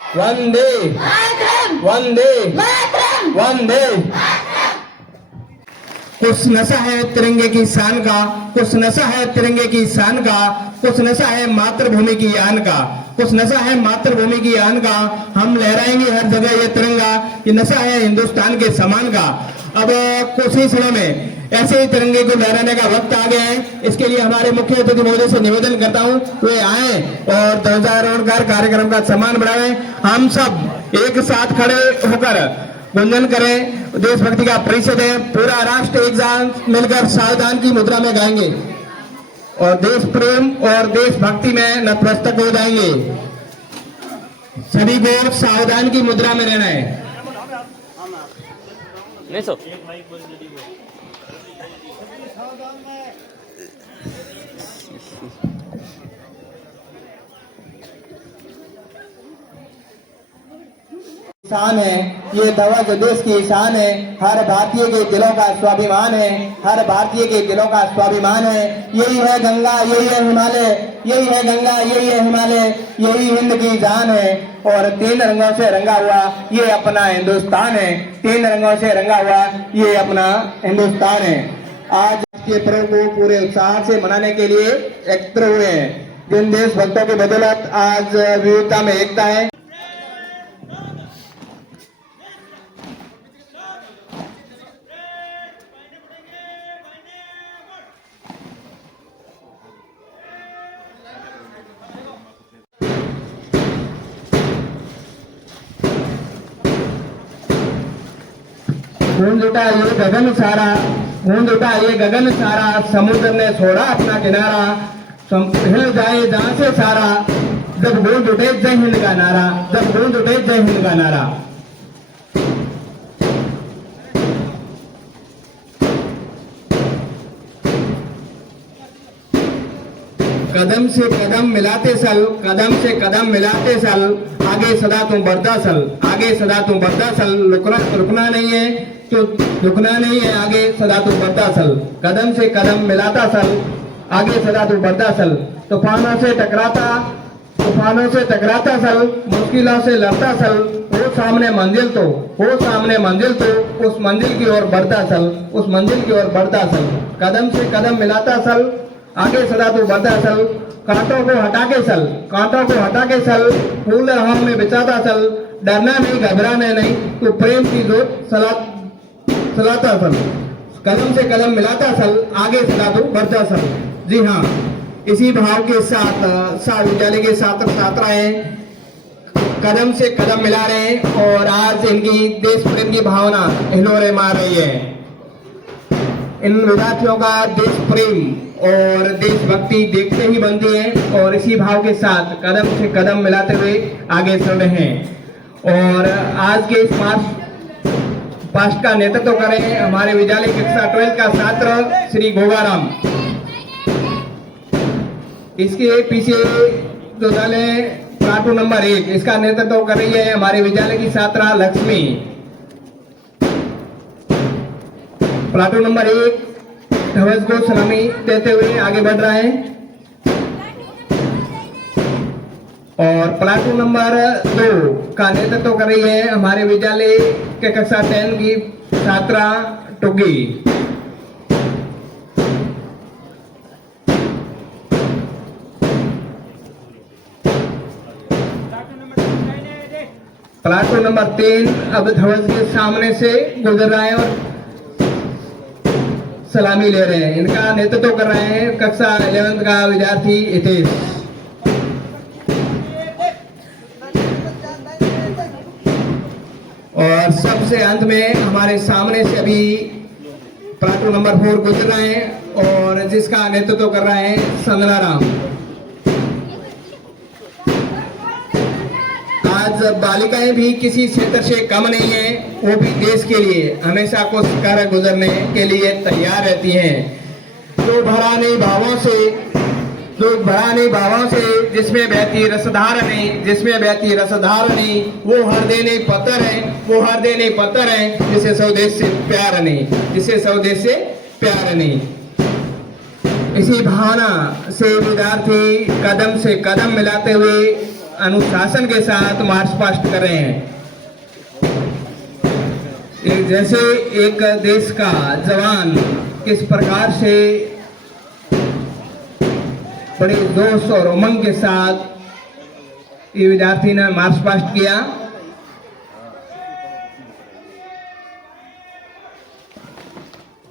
वंदे वंदे वंदे। कुछ नशा है तिरंगे की शान का, कुछ नशा है तिरंगे की शान का, कुछ नशा है मातृभूमि की आन का, कुछ नशा है मातृभूमि की आन का। हम लहराएंगे हर जगह ये तिरंगा, ये नशा है हिंदुस्तान के समान का। अब कुछ ही समय में ऐसे ही तिरंगे को लहराने का वक्त आ गया है। इसके लिए हमारे मुख्य अतिथि महोदय से निवेदन करता हूँ वे आए और ध्वजारोहण कार्यक्रम का सम्मान बढ़ाएं। हम सब एक साथ खड़े होकर वंदन करें, देशभक्ति का परिचय दें। पूरा राष्ट्र एक साथ मिलकर सावधान की मुद्रा में गाएंगे और देश प्रेम और देशभक्ति में नतमस्तक हो जाएंगे। सभी को सावधान की मुद्रा में रहना है। नहीं सो शान है ये ध्वज, देश की शान है, हर भारतीय के दिलों का स्वाभिमान है, हर भारतीय के दिलों का स्वाभिमान है। यही है गंगा, यही है हिमालय, यही है गंगा, यही है हिमालय, यही हिंद की जान है। और तीन रंगों से रंगा हुआ ये अपना हिंदुस्तान है, तीन रंगों से रंगा हुआ ये अपना हिंदुस्तान है। आज के पर्व को पूरे उत्साह से मनाने के लिए एकत्र हुए हैं। जिन देशभक्तों की बदौलत आज विविधता में एकता है। खून लुटा ये गगन सारा, खून लुटा ये गगन सारा, समुद्र ने छोड़ा अपना किनारा, हिल जाए जहां से सारा, जब गूंज उठे जय हिंद का नारा, जब गूंज उठे जय हिंद का नारा। कदम से कदम मिलाते सल, कदम से कदम मिलाते सल, आगे सदा तुम बढ़ता सल, आगे सदा तुम बढ़ता सल। रुकना नहीं है तो रुकना नहीं है, आगे सदा तुम बढ़ता सल। कदम से कदम मिलाता सल, आगे सदा तुम बढ़ता सल। तूफानों से टकराता सल, मुश्किलों से लड़ता सल। हो सामने मंजिल तो, हो सामने मंजिल तो, उस मंजिल की ओर बढ़ता सल, उस मंजिल की ओर बढ़ता सल। कदम से कदम मिलाता सल, आगे सदा तू बढ़ता सल। कांटों को हटा के सल, कांटों को हटा के सल, फूल हम में बिछाता सल। डरना नहीं घबराना नहीं, तू प्रेम की जोत सलाता सल। कदम से कदम मिलाता सल, आगे सदा तू बढ़ता सल। जी हाँ, इसी भाव के साथ विद्यालय के छात्र छात्राएं कदम से कदम मिला रहे हैं और आज इनकी देश प्रेम की भावना हिलोरे मार रही है। इन विद्यार्थियों का देश प्रेम और देशभक्ति देखते ही बनती है और इसी भाव के साथ कदम से कदम मिलाते हुए आगे चल रहे हैं। और आज के इस पास्ट का नेतृत्व करें हमारे विद्यालय कक्षा 12 का छात्र श्री गोगाराम। इसके पीछे विद्यालय प्लाटून नंबर 1 इसका नेतृत्व कर रही है हमारे विद्यालय की छात्रा लक्ष्मी। प्लाटून नंबर 1 ध्वज को सलामी देते हुए आगे बढ़ रहा है और प्लाटून नंबर 2 का नेतृत्व कर रही है हमारे विद्यालय के कक्षा 10 की छात्रा टुकी। प्लाटून नंबर 3 अब ध्वज के सामने से गुजर रहा है और सलामी ले रहे हैं। इनका नेतृत्व कर रहे हैं कक्षा 11 का विद्यार्थी हितेश। और सबसे अंत में हमारे सामने से अभी प्लाटून नंबर 4 गुजर रहे हैं और जिसका नेतृत्व कर रहे हैं संजना राम। आज बालिकाएं भी किसी क्षेत्र से कम नहीं है, वो भी देश के लिए हमेशा कुछ कर गुजरने के लिए तैयार रहती हैं। तो भरा नहीं भावों से जिसमें बहती रसधारणी, जिसमें बहती रसधारणी, वो हृदय नहीं पत्थर है, वो हृदय नहीं पत्थर है, जिसे स्वदेश से प्यार नहीं, जिसे स्वदेश से प्यार नहीं। इसी भावना से विद्यार्थी कदम से कदम मिलाते हुए अनुशासन के साथ मार्च पास्ट कर रहे हैं। जैसे एक देश का जवान किस प्रकार से बड़े जोश और उमंग के साथ ये विद्यार्थी ने मार्च पास्ट किया।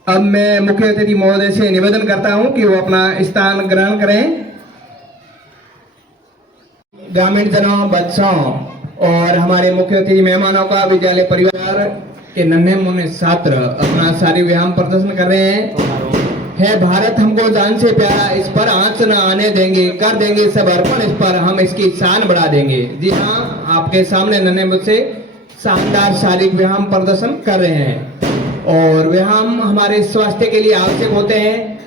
अब मैं मुख्य अतिथि महोदय से निवेदन करता हूं कि वो अपना स्थान ग्रहण करें। ग्रामीण जनों, बच्चों और हमारे मुख्य अतिथि मेहमानों का विद्यालय परिवार के नन्हे मुन्ने छात्र अपना शारीरिक व्यायाम प्रदर्शन कर रहे हैं। है भारत हमको जान से प्यारा, इस पर आंच न आने देंगे, कर देंगे सब अर्पण, इस पर हम इसकी शान बढ़ा देंगे। जी हाँ, आपके सामने नन्हे मुझसे शानदार शारीरिक व्यायाम प्रदर्शन कर रहे हैं और व्यायाम हमारे स्वास्थ्य के लिए आवश्यक होते हैं।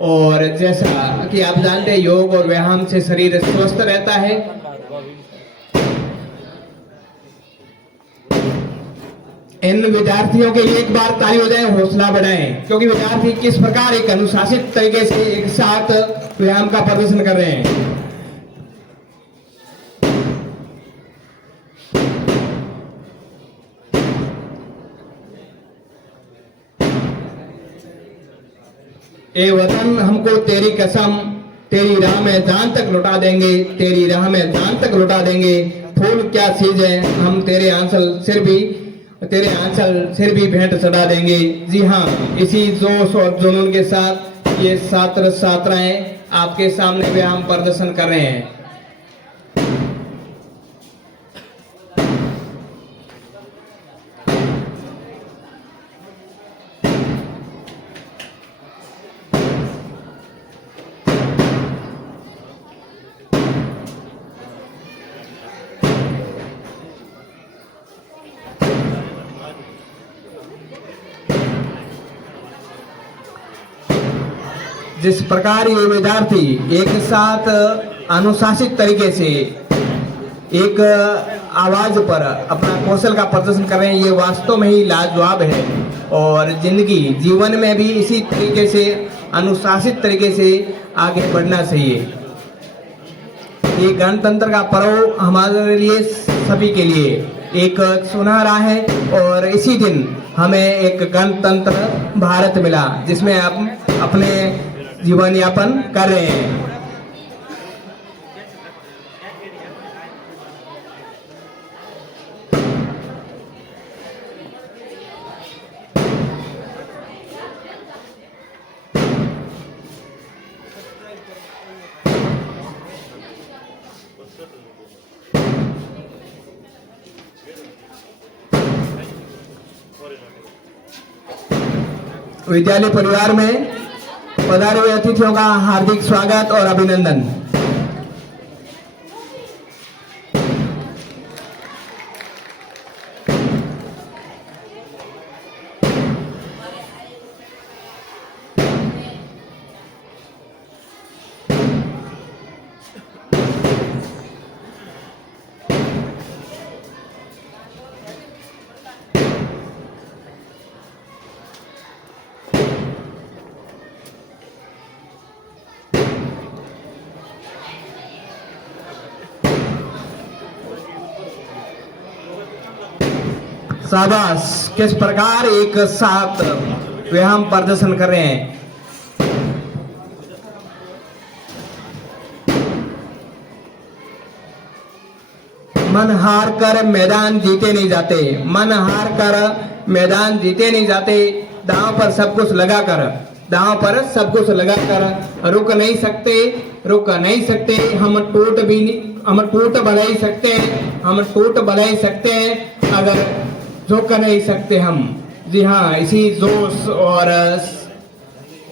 और जैसा कि आप जानते हैं, योग और व्यायाम से शरीर स्वस्थ रहता है। इन विद्यार्थियों के लिए एक बार ताली हो जाए, हौसला बढ़ाएं, क्योंकि विद्यार्थी किस प्रकार एक अनुशासित तरीके से एक साथ व्यायाम का प्रदर्शन कर रहे हैं। ए वतन हमको तेरी कसम, तेरी राह में जान तक लुटा देंगे, तेरी राह में जान तक लुटा देंगे। फूल क्या चीज है, हम तेरे आंचल सिर भी भेंट चढ़ा देंगे। जी हाँ, इसी जोश और जुनून के साथ ये छात्र छात्राएं आपके सामने व्यायाम प्रदर्शन कर रहे हैं। जिस प्रकार ये विद्यार्थी एक साथ अनुशासित तरीके से एक आवाज पर अपना कौशल का प्रदर्शन कर रहे हैं, ये वास्तव में ही लाजवाब है। और जीवन में भी इसी तरीके से अनुशासित तरीके से आगे बढ़ना चाहिए। ये गणतंत्र का पर्व हमारे लिए सभी के लिए एक सुनहरा है और इसी दिन हमें एक गणतंत्र भारत मिला, जिसमें हम अपने जीवन यापन कर रहे हैं। विद्यालय परिवार में पधारे हुए अतिथियों का हार्दिक स्वागत और अभिनंदन। शाबाश, किस प्रकार एक साथ व्यायाम प्रदर्शन कर रहे हैं। मन हार कर मैदान जीते नहीं जाते, मन हार कर मैदान जीते नहीं जाते। दांव पर सब कुछ लगा कर रुक नहीं सकते। हम टूट भले ही सकते हैं अगर झुक नहीं सकते हम। जी हाँ, इसी जोश और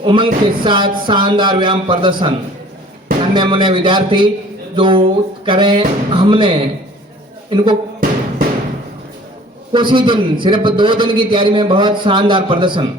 उमंग के साथ शानदार व्यायाम प्रदर्शन अन्य मुन्ने विद्यार्थी जो करें, हमने इनको कुछ ही दिन, सिर्फ 2 दिन की तैयारी में बहुत शानदार प्रदर्शन।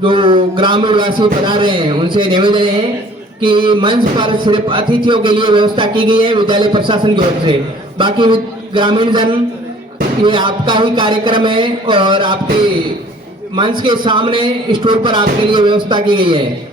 जो ग्रामीण वासी बता रहे हैं उनसे निवेदन है कि मंच पर सिर्फ अतिथियों के लिए व्यवस्था की गई है विद्यालय प्रशासन की ओर से। बाकी ग्रामीण जन, ये आपका ही कार्यक्रम है और आपके मंच के सामने स्टोर पर आपके लिए व्यवस्था की गई है।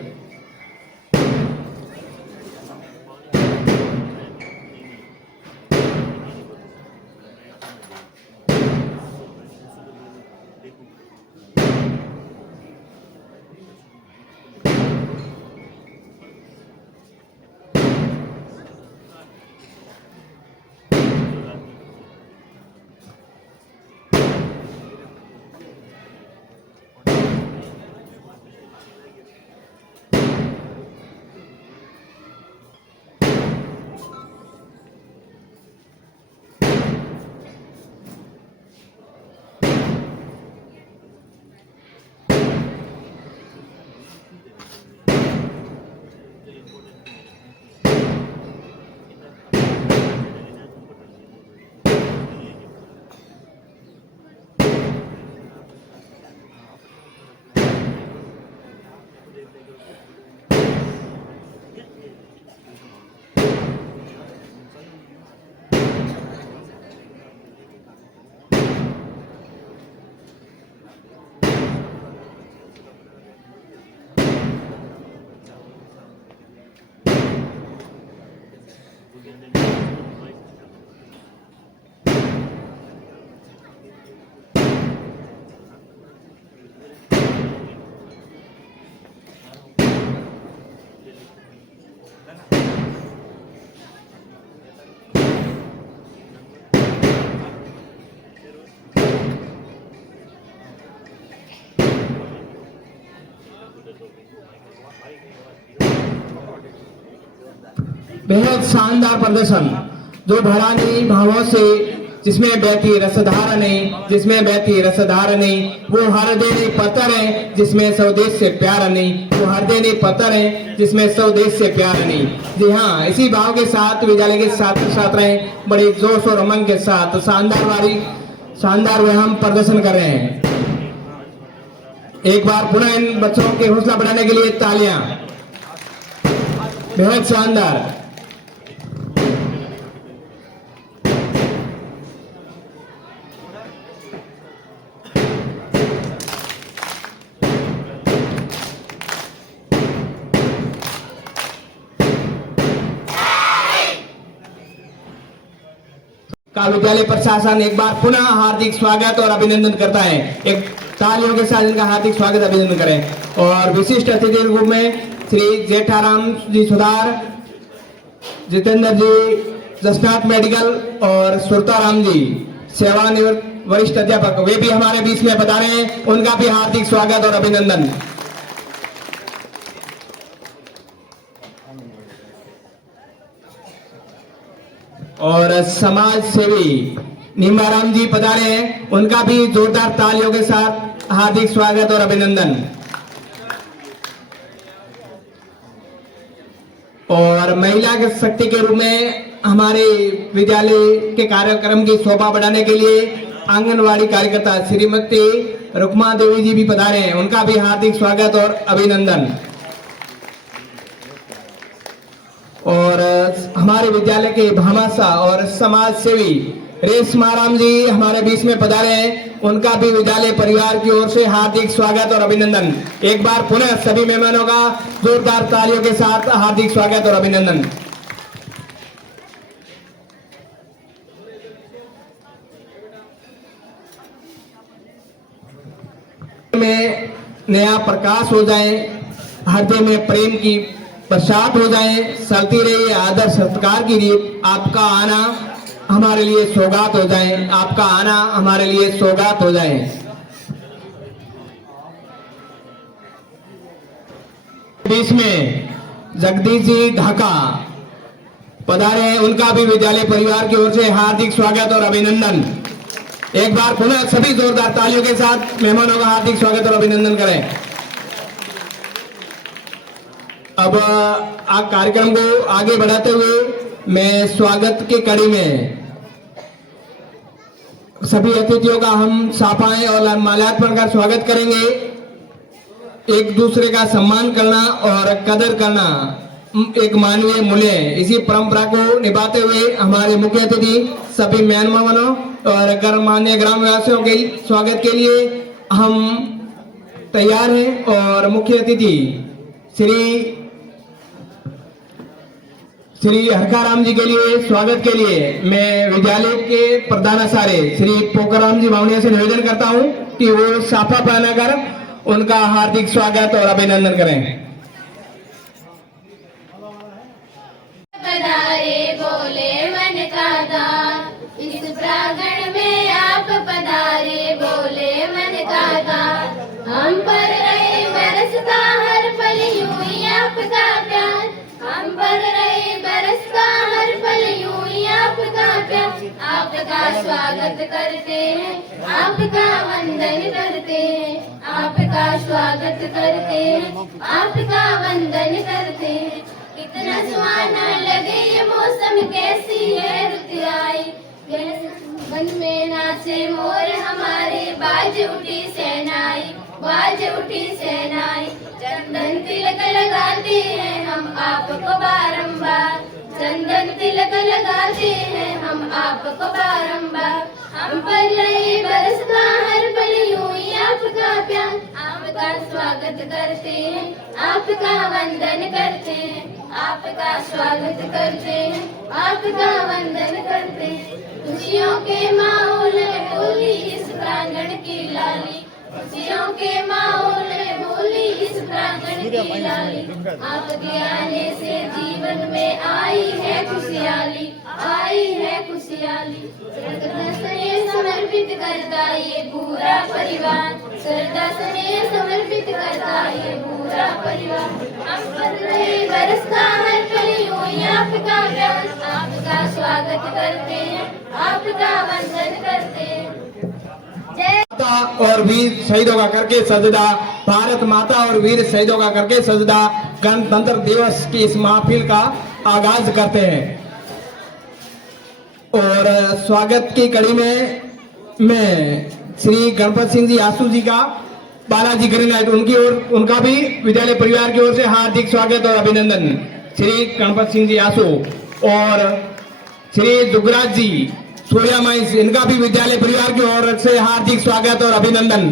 बेहद शानदार प्रदर्शन, जो भरानी भावों से जिसमें बहती रसधार नहीं, जिसमें बहती रसधार नहीं, वो हर देने पत्थर है जिसमें स्वदेश से प्यार नहीं, वो हर देने पत्थर है जिसमें स्वदेश से प्यार नहीं। जी हाँ, इसी भाव के साथ विद्यालय के छात्र छात्राएं बड़े जोश और उमंग के साथ शानदार व्यायाम प्रदर्शन कर रहे हैं। एक बार पुनः इन बच्चों के हौसला बढ़ाने के लिए तालियां। बेहद शानदार। का विद्यालय प्रशासन एक बार पुनः हार्दिक स्वागत और अभिनंदन करता है। एक तालियों के साथ इनका हार्दिक स्वागत अभिनंदन करें। और विशिष्ट अतिथि के रूप में श्री जेठाराम जी सुधार, जितेंद्र जी जसनाथ मेडिकल और सुरताराम जी सेवानिवृत्त वरिष्ठ अध्यापक, वे भी हमारे बीच में बता रहे हैं, उनका भी हार्दिक स्वागत और अभिनंदन। और समाज सेवी नीमाराम जी पधारे हैं, उनका भी जोरदार तालियों के साथ हार्दिक स्वागत और अभिनंदन। और महिला के शक्ति के रूप में हमारे विद्यालय के कार्यक्रम की शोभा बढ़ाने के लिए आंगनवाड़ी कार्यकर्ता श्रीमती रुक्मा देवी जी भी पधारे हैं, उनका भी हार्दिक स्वागत और अभिनंदन। और हमारे विद्यालय के भामाशाह और समाज सेवी रेशमाराम जी हमारे बीच में पधारे हैं, उनका भी विद्यालय परिवार की ओर से हार्दिक स्वागत और अभिनंदन। एक बार पुनः सभी मेहमानों का जोरदार तालियों के साथ हार्दिक स्वागत और अभिनंदन। में नया प्रकाश हो जाए, हृदय में प्रेम की बरसात हो जाए, चलती रही आदर सत्कार की रीत, आपका आना हमारे लिए सौगात हो जाए, आपका आना हमारे लिए सौगात हो जाए। बीच में जगदीश जी ढाका पधारे, उनका भी विद्यालय परिवार की ओर से हार्दिक स्वागत और अभिनंदन। एक बार पुनः सभी जोरदार तालियों के साथ मेहमानों का हार्दिक स्वागत और अभिनंदन करें। अब कार्यक्रम को आगे बढ़ाते हुए मैं स्वागत की कड़ी में सभी अतिथियों का हम साफाएं और माल्यार्पण कर स्वागत करेंगे। एक दूसरे का सम्मान करना और कदर करना एक मानवीय मूल्य है। इसी परंपरा को निभाते हुए हमारे मुख्य अतिथि सभी मेहमानों और गणमान्य ग्रामवासियों के स्वागत के लिए हम तैयार हैं। और मुख्य अतिथि श्री हरकाराम जी के लिए स्वागत के लिए मैं विद्यालय के प्रधानाचार्य श्री पोखराम जी भावनिया से निवेदन करता हूं कि वो साफा पहनाकर उनका हार्दिक स्वागत और अभिनंदन करें। पधारे बोले मन का दान, इस प्रांगण में आप पधारे बोले मन का दान। हम पर रहे बरसता हर पल यूं ही आपका प्यार, हम पर रहे बरसता हर पल यूं ही आपका प्यार। आपका स्वागत करते हैं, आपका वंदन करते हैं, आपका स्वागत करते हैं, आपका वंदन करते हैं। कितना सुहाना लगे ये मौसम, कैसी है रुत आई, वन में नाचे मोर हमारे, बाज उठी सहनाई, बाज उठी सहनाई। चंदन तिलक लगाते हैं हम आपको बारंबार, चंदन तिलक लगाते हैं हम आपको बारंबार। हम पर रहे बरसता हर पल यूं ही आपका प्यार, आपका स्वागत करते हैं, आपका वंदन करते हैं, आपका स्वागत करते हैं, आपका वंदन करते हैं। खुशियों के माहौल में बोली इस प्रांगण की लाली, खुशियों के माहौल में बोली इस प्रांगण की लाली। आपके आने से जीवन में आई है खुशहाली, आई है खुशहाली। श्रद्धा से समर्पित करता ये पूरा परिवार, श्रद्धा से समर्पित करता ये पूरा परिवार। हम पर रहे बरसता हर पल यूं ही आपका प्यार, आपका स्वागत करते हैं, आपका वंदन करते हैं। और वीर शहीदों का करके सजदा, भारत माता और वीर शहीदों का करके सजदा गणतंत्र दिवस की इस महफिल का आगाज करते हैं। और स्वागत की कड़ी में मैं श्री गणपत सिंह जी आसू जी का बालाजी ग्रेनाइट उनका भी विद्यालय परिवार की ओर से हार्दिक स्वागत और अभिनंदन। श्री गणपत सिंह जी आसू और श्री जुगराज जी सूर्या माइंस, इनका भी विद्यालय परिवार की ओर से हार्दिक स्वागत और अभिनंदन।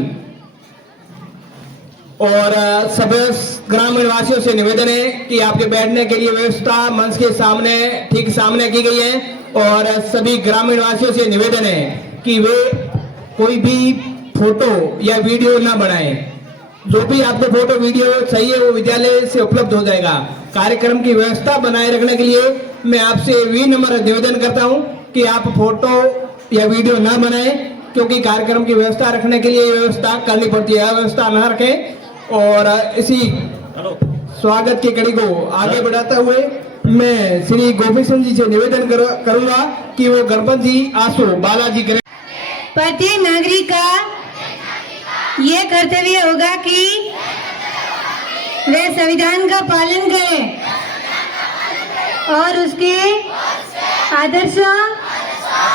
और सब ग्रामीण वासियों से निवेदन है कि आपके बैठने के लिए व्यवस्था मंच के सामने ठीक सामने की गई है। और सभी ग्रामीण वासियों से निवेदन है कि वे कोई भी फोटो या वीडियो ना बनाएं। जो भी आपको फोटो वीडियो चाहिए वो विद्यालय से उपलब्ध हो जाएगा। कार्यक्रम की व्यवस्था बनाए रखने के लिए मैं आपसे विनम्र निवेदन करता हूं कि आप फोटो या वीडियो ना बनाएं, क्योंकि कार्यक्रम की व्यवस्था रखने के लिए व्यवस्था करनी पड़ती है। व्यवस्था ना रखें। और इसी स्वागत की कड़ी को आगे बढ़ाते हुए मैं श्री गोविंद सिंह जी से निवेदन करूंगा कि वो गणपत जी आसू बालाजी करें। प्रत्येक नागरिक का ये कर्तव्य होगा कि वे संविधान का पालन करें और उसके आदर्शों,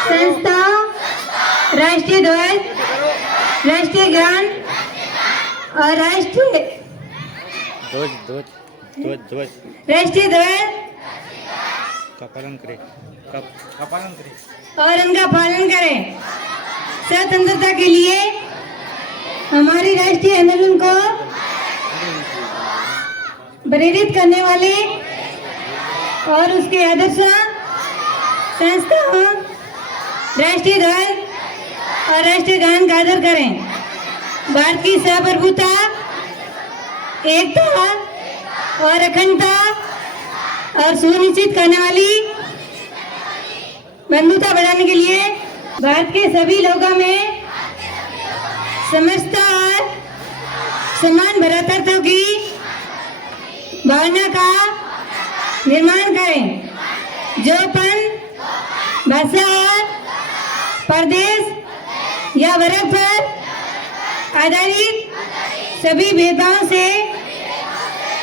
संस्थाओं, राष्ट्रीय ध्वज, राष्ट्रीय गान और राष्ट्रीय ध्वज का पालन करें, का पालन करें और उनका पालन करें। स्वतंत्रता के लिए हमारी राष्ट्रीय आंदोलन को प्रेरित करने वाले और उसके आदर्शों, संस्थाओं, राष्ट्रीय ध्वज और राष्ट्रीय गान का आदर करें। भारत की संप्रभुता, एकता और अखंडता और सुनिश्चित करने वाली बंधुता बढ़ाने के लिए भारत के सभी लोगों में समझता और समान भ्रातृत्व की भावना का निर्माण करें। जो पंथ, भाषा और प्रदेश या वर्ग पर आधारित सभी भेदभावों से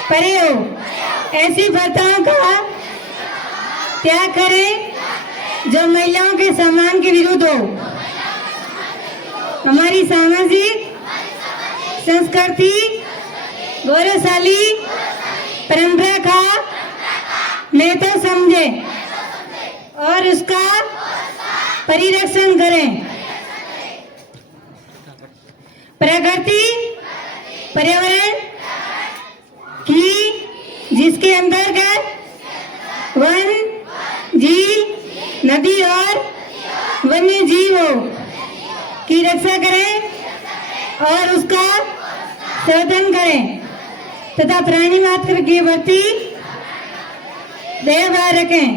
परे हो, ऐसी प्रथाओं का त्याग करें जो महिलाओं के सम्मान के विरुद्ध हो। हमारी सामाजिक, संस्कृति गौरवशाली परंपरा का महत्व समझे और उसका परिरक्षण करें। प्रकृति पर्यावरण की जिसके अंतर्गत वन, जीव, नदी और वन्य जीवों की रक्षा करें और उसका संवर्धन करें तथा प्राणी मात्र के प्रति दया भाव रखें।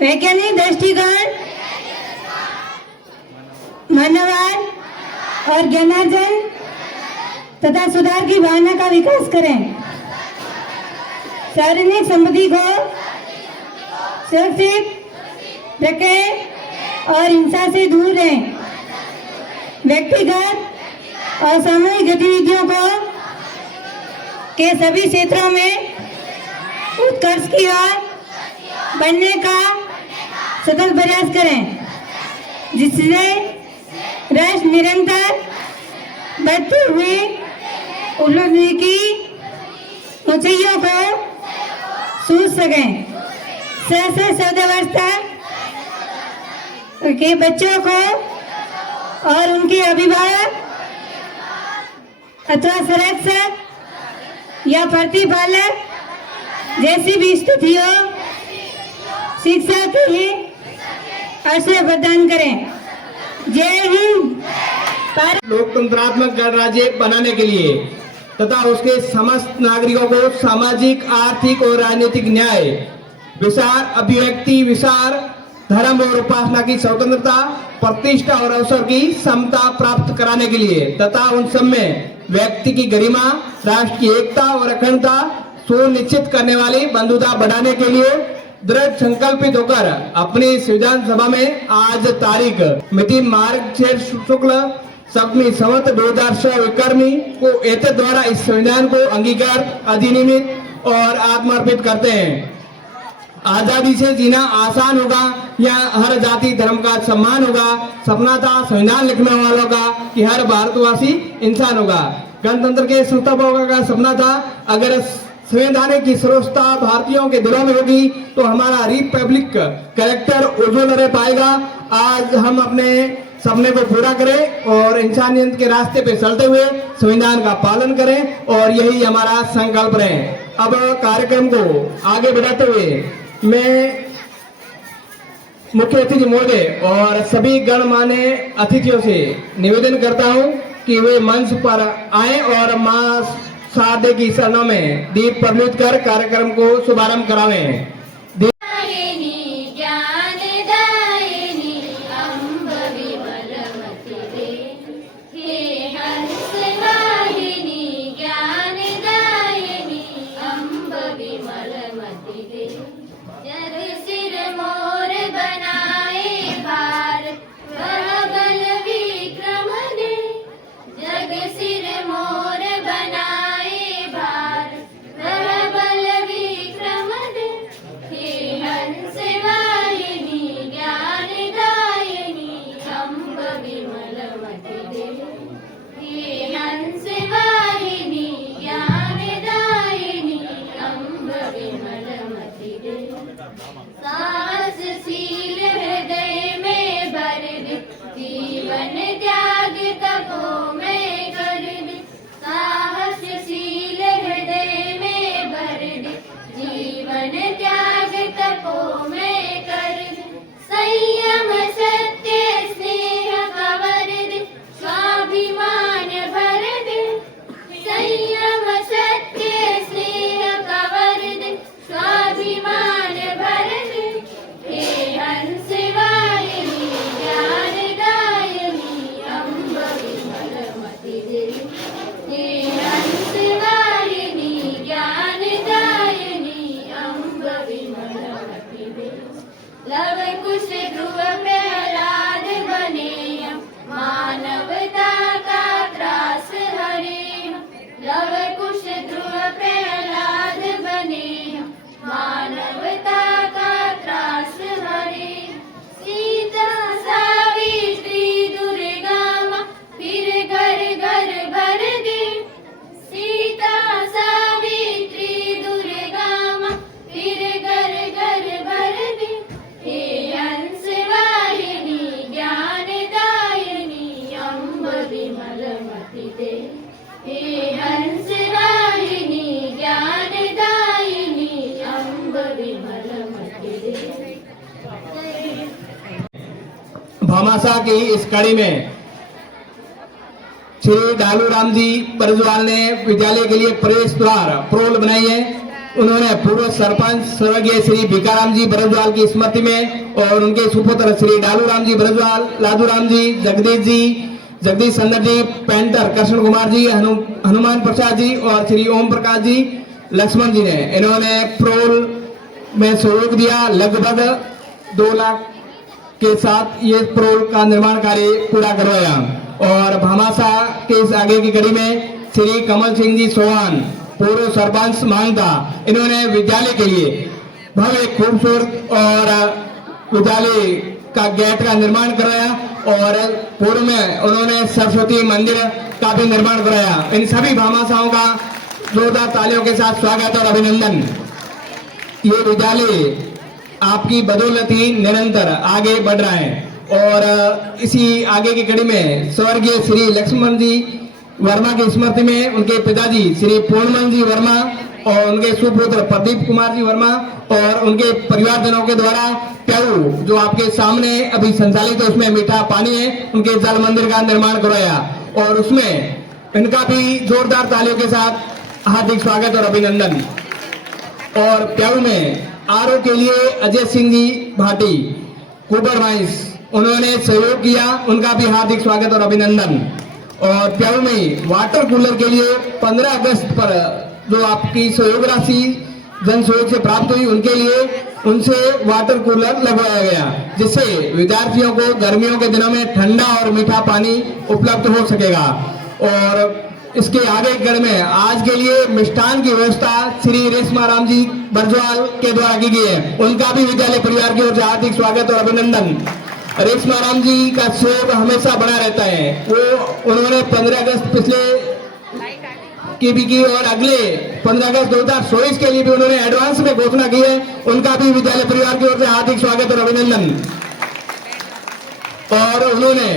वैज्ञानिक दृष्टिकोण, मानववाद और ज्ञानार्जन तथा सुधार की भावना का विकास करें। सार्वजनिक संपत्ति को सुरक्षित रखें और हिंसा से दूर रहें। व्यक्तिगत और सामूहिक गतिविधियों को के सभी क्षेत्रों में उत्कर्ष की ओर बढ़ने का सतत प्रयास करें, जिससे राष्ट्र निरंतर बढ़ते हुए उपलब्धि की ऊंचाइयों को छू सकें। सहस्त्र सौदावस्था के बच्चों को और उनके अभिभावक अथवा संरक्षक या प्रतिपालक जैसी भी स्थितियों शिक्षा के लिए अवसर प्रदान करें। जय हिंद। लोकतंत्रात्मक गणराज्य बनाने के लिए तथा उसके समस्त नागरिकों को सामाजिक, आर्थिक और राजनीतिक न्याय, विचार अभिव्यक्ति, विचार, धर्म और उपासना की स्वतंत्रता, प्रतिष्ठा और अवसर की समता प्राप्त कराने के लिए तथा उन सब में व्यक्ति की गरिमा, राष्ट्र की एकता और अखंडता सुनिश्चित करने वाली बंधुता बढ़ाने के लिए दृढ़ संकल्पित होकर अपनी संविधान सभा में आज तारीख मिति मार्गशीर्ष शुक्ल सप्तमी संवत 2006 विक्रमी को एते द्वारा इस संविधान को अंगीकार, अधिनियमित और आत्मर्पित करते हैं। आजादी से जीना आसान होगा, यहाँ हर जाति धर्म का सम्मान होगा। सपना था संविधान लिखने वालों का कि हर भारतवासी इंसान होगा। गणतंत्र के संस्थापकों का सपना था अगर संवैधानिक की सर्वोच्चता भारतीयों के दिलों में होगी तो हमारा रिपब्लिक कैरेक्टर उज्जवल रह पाएगा। आज हम अपने सपने को पूरा करें और इंसानियत के रास्ते पे चलते हुए संविधान का पालन करें और यही हमारा संकल्प रहे। अब कार्यक्रम को आगे बढ़ाते हुए मैं मुख्य अतिथि महोदय और सभी गणमान्य अतिथियों से निवेदन करता हूं कि वे मंच पर आए और मां शारदे की शरणों में दीप प्रज्वलित कर कार्यक्रम को शुभारंभ करावें। भामाशाह की इस कड़ी में श्री डालू राम जी बरजवाल ने विद्यालय के लिए प्रवेश द्वार प्रोल बनाई है। उन्होंने पूर्व सरपंच स्वर्गीय श्री भिकाराम जी बरजवाल की स्मृति में और उनके सुपुत्र श्री डालू राम जी बरजवाल, लादू राम जी, जगदीश चंद्र जी, पेंटर कृष्ण कुमार जी, हनुमान प्रसाद जी और श्री ओम प्रकाश जी लक्ष्मण जी ने इन्होंने प्रोल में सहयोग दिया। लगभग 2 लाख के साथ ये प्रोल का निर्माण कार्य पूरा करवाया। और भामाशाह के इस आगे की कड़ी में श्री कमल सिंह जी चौहान, पूर्व सरपंच मांगता, इन्होंने विद्यालय के लिए भव्य खूबसूरत और विद्यालय का गेट का निर्माण कराया और पूर्व में उन्होंने सरस्वती मंदिर का भी निर्माण कराया। इन सभी भामाशाहों का जोरदार तालियों के साथ स्वागत और अभिनंदन। ये विद्यालय आपकी बदौलत ही निरंतर आगे बढ़ रहा है। और इसी आगे की कड़ी में स्वर्गीय श्री लक्ष्मण जी वर्मा की स्मृति में उनके पिताजी श्री पूर्णमल जी वर्मा और उनके सुपुत्र प्रदीप कुमार जी वर्मा और उनके परिवारजनों के द्वारा प्याऊ जो आपके सामने अभी संचालित है उसमें मीठा पानी है, उनके जल मंदिर का निर्माण करवाया और उसमें इनका भी जोरदार तालियों के साथ हार्दिक स्वागत और अभिनंदन। और प्याऊ में आरओ के लिए अजय सिंह जी भाटी कुबर माइंस उन्होंने सहयोग किया, उनका भी हार्दिक स्वागत और अभिनंदन। और प्याऊ में वाटर कूलर के लिए 15 अगस्त पर जो आपकी सहयोग राशि जन सहयोग से प्राप्त हुई उनके लिए उनसे वाटर कूलर लगवाया गया, जिससे विद्यार्थियों को गर्मियों के दिनों में ठंडा और मीठा पानी उपलब्ध हो सकेगा। और इसके आगे कड़ में आज के लिए मिष्ठान की व्यवस्था श्री रेशमा राम जी बरजवाल के द्वारा की गई है, उनका भी विद्यालय परिवार की ओर से हार्दिक स्वागत और अभिनंदन। रेशमा राम जी का सहयोग हमेशा बना रहता है। वो उन्होंने 15 अगस्त पिछले की भी की और अगले 15 अगस्त 2024 के लिए भी उन्होंने एडवांस में घोषणा की है, उनका भी विद्यालय परिवार की ओर से हार्दिक स्वागत और अभिनंदन। और उन्होंने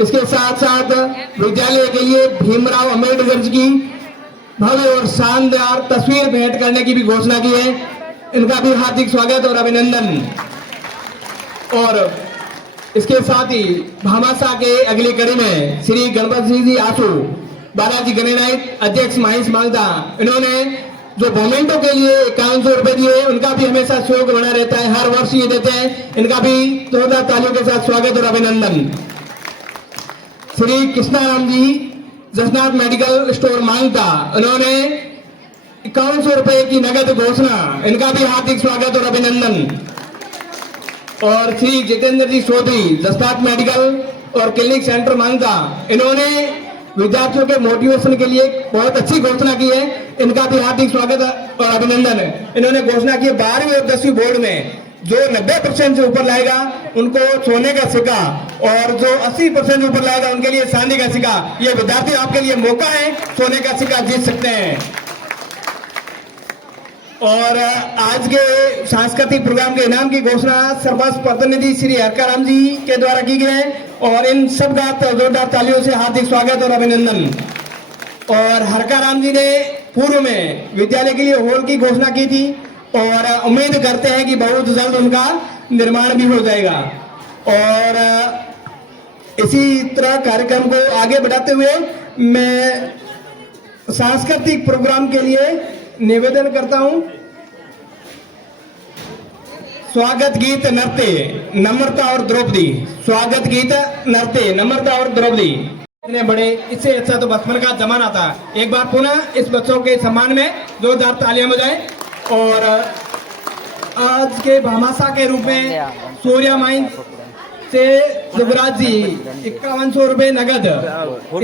इसके साथ साथ विद्यालय के लिए भीमराव अम्बेडकर जी की भव्य और शानदार तस्वीर भेंट करने की भी घोषणा की है, इनका भी हार्दिक स्वागत और अभिनंदन। और इसके साथ ही भामाशाह के अगली कड़ी में श्री गणपत सिंह जी आसू, बालाजी गणेनायक, अध्यक्ष महेश मालदा, इन्होंने जो मोमेंटो के लिए 5100 रुपए दिए, उनका भी हमेशा सहयोग बना रहता है, हर वर्ष ये देते हैं, इनका भी जोरदार तालियों के साथ स्वागत और अभिनंदन। श्री कृष्णाराम जी जसनाथ मेडिकल स्टोर मांगता, उन्होंने 5100 रुपए की नगद घोषणा, इनका भी हार्दिक स्वागत और अभिनंदन। और श्री जितेंद्र जी चौधरी जसनाथ मेडिकल और क्लिनिक सेंटर मांगता, इन्होंने विद्यार्थियों के मोटिवेशन के लिए बहुत अच्छी घोषणा की है, इनका भी हार्दिक स्वागत और अभिनंदन है। इन्होंने घोषणा की 12वीं और 10वीं बोर्ड में जो 90% से ऊपर लाएगा उनको सोने का सिक्का और जो 80% से ऊपर लाएगा उनके लिए चांदी का सिक्का। ये विद्यार्थी आपके लिए मौका है, सोने का सिक्का जीत सकते हैं। और आज के सांस्कृतिक प्रोग्राम के इनाम की घोषणा सरपंच प्रतिनिधि श्री हरकाराम जी के द्वारा की गई है और इन सब का जोरदार तालियों से हार्दिक स्वागत और अभिनंदन। और हरकाराम जी ने पूर्व में विद्यालय के लिए हॉल की घोषणा की थी और उम्मीद करते हैं कि बहुत जल्द उनका निर्माण भी हो जाएगा। और इसी तरह कार्यक्रम को आगे बढ़ाते हुए मैं सांस्कृतिक प्रोग्राम के लिए निवेदन करता हूं। स्वागत गीत नृत्य नम्रता और द्रौपदी, स्वागत गीत नृत्य नम्रता और द्रौपदी। इतने बड़े, इससे अच्छा तो बचपन का जमाना था। एक बार पुनः इस बच्चों के सम्मान में जोरदार तालियां बजाएं। और आज के भामाशाह के रूप में सूर्या माइंस से युवराज जी 5100 रुपए नगद,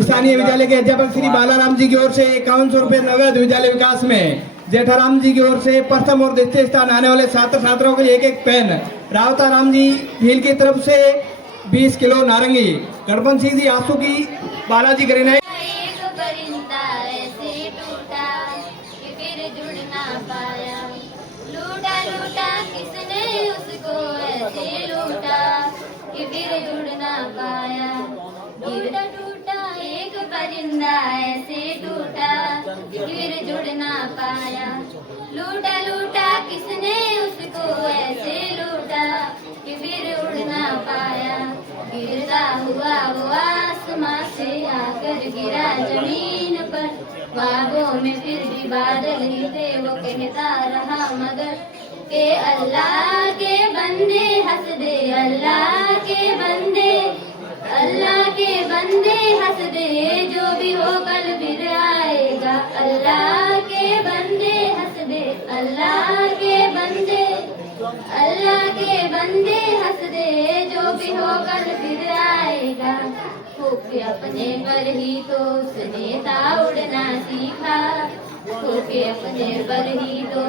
स्थानीय विद्यालय के अध्यापक श्री बालाराम जी की ओर से 5100 रुपए नगद विद्यालय विकास में, जेठाराम जी की ओर से प्रथम और द्वितीय स्थान आने वाले छात्र छात्राओं को एक एक पेन, रावता राम जी भील की तरफ से 20 किलो नारंगी, गणपत सिंह जी आंसू की, बालाजी करीना परिंदा ऐसे टूटा फिर जुड़ ना पाया, लूटा लूटा किसने उसको ऐसे लूटा कि फिर उड़ ना पाया, गिरता हुआ वो आसमां से आकर गिरा जमीन पर। ख्वाबों में फिर भी बादल ही थे, वो कहता रहा मगर के अल्लाह के बंदे हंस दे, अल्लाह के बंदे, अल्लाह के बंदे हंस दे, जो भी हो कल फिर आएगा। अल्लाह के बंदे हंस दे, अल्लाह के बंदे, अल्लाह के बंदे हंस दे, जो भी हो कल फिर आएगा। होके अपने पर ही तो उसने था उड़ना सीखा, होके अपने पर ही तो,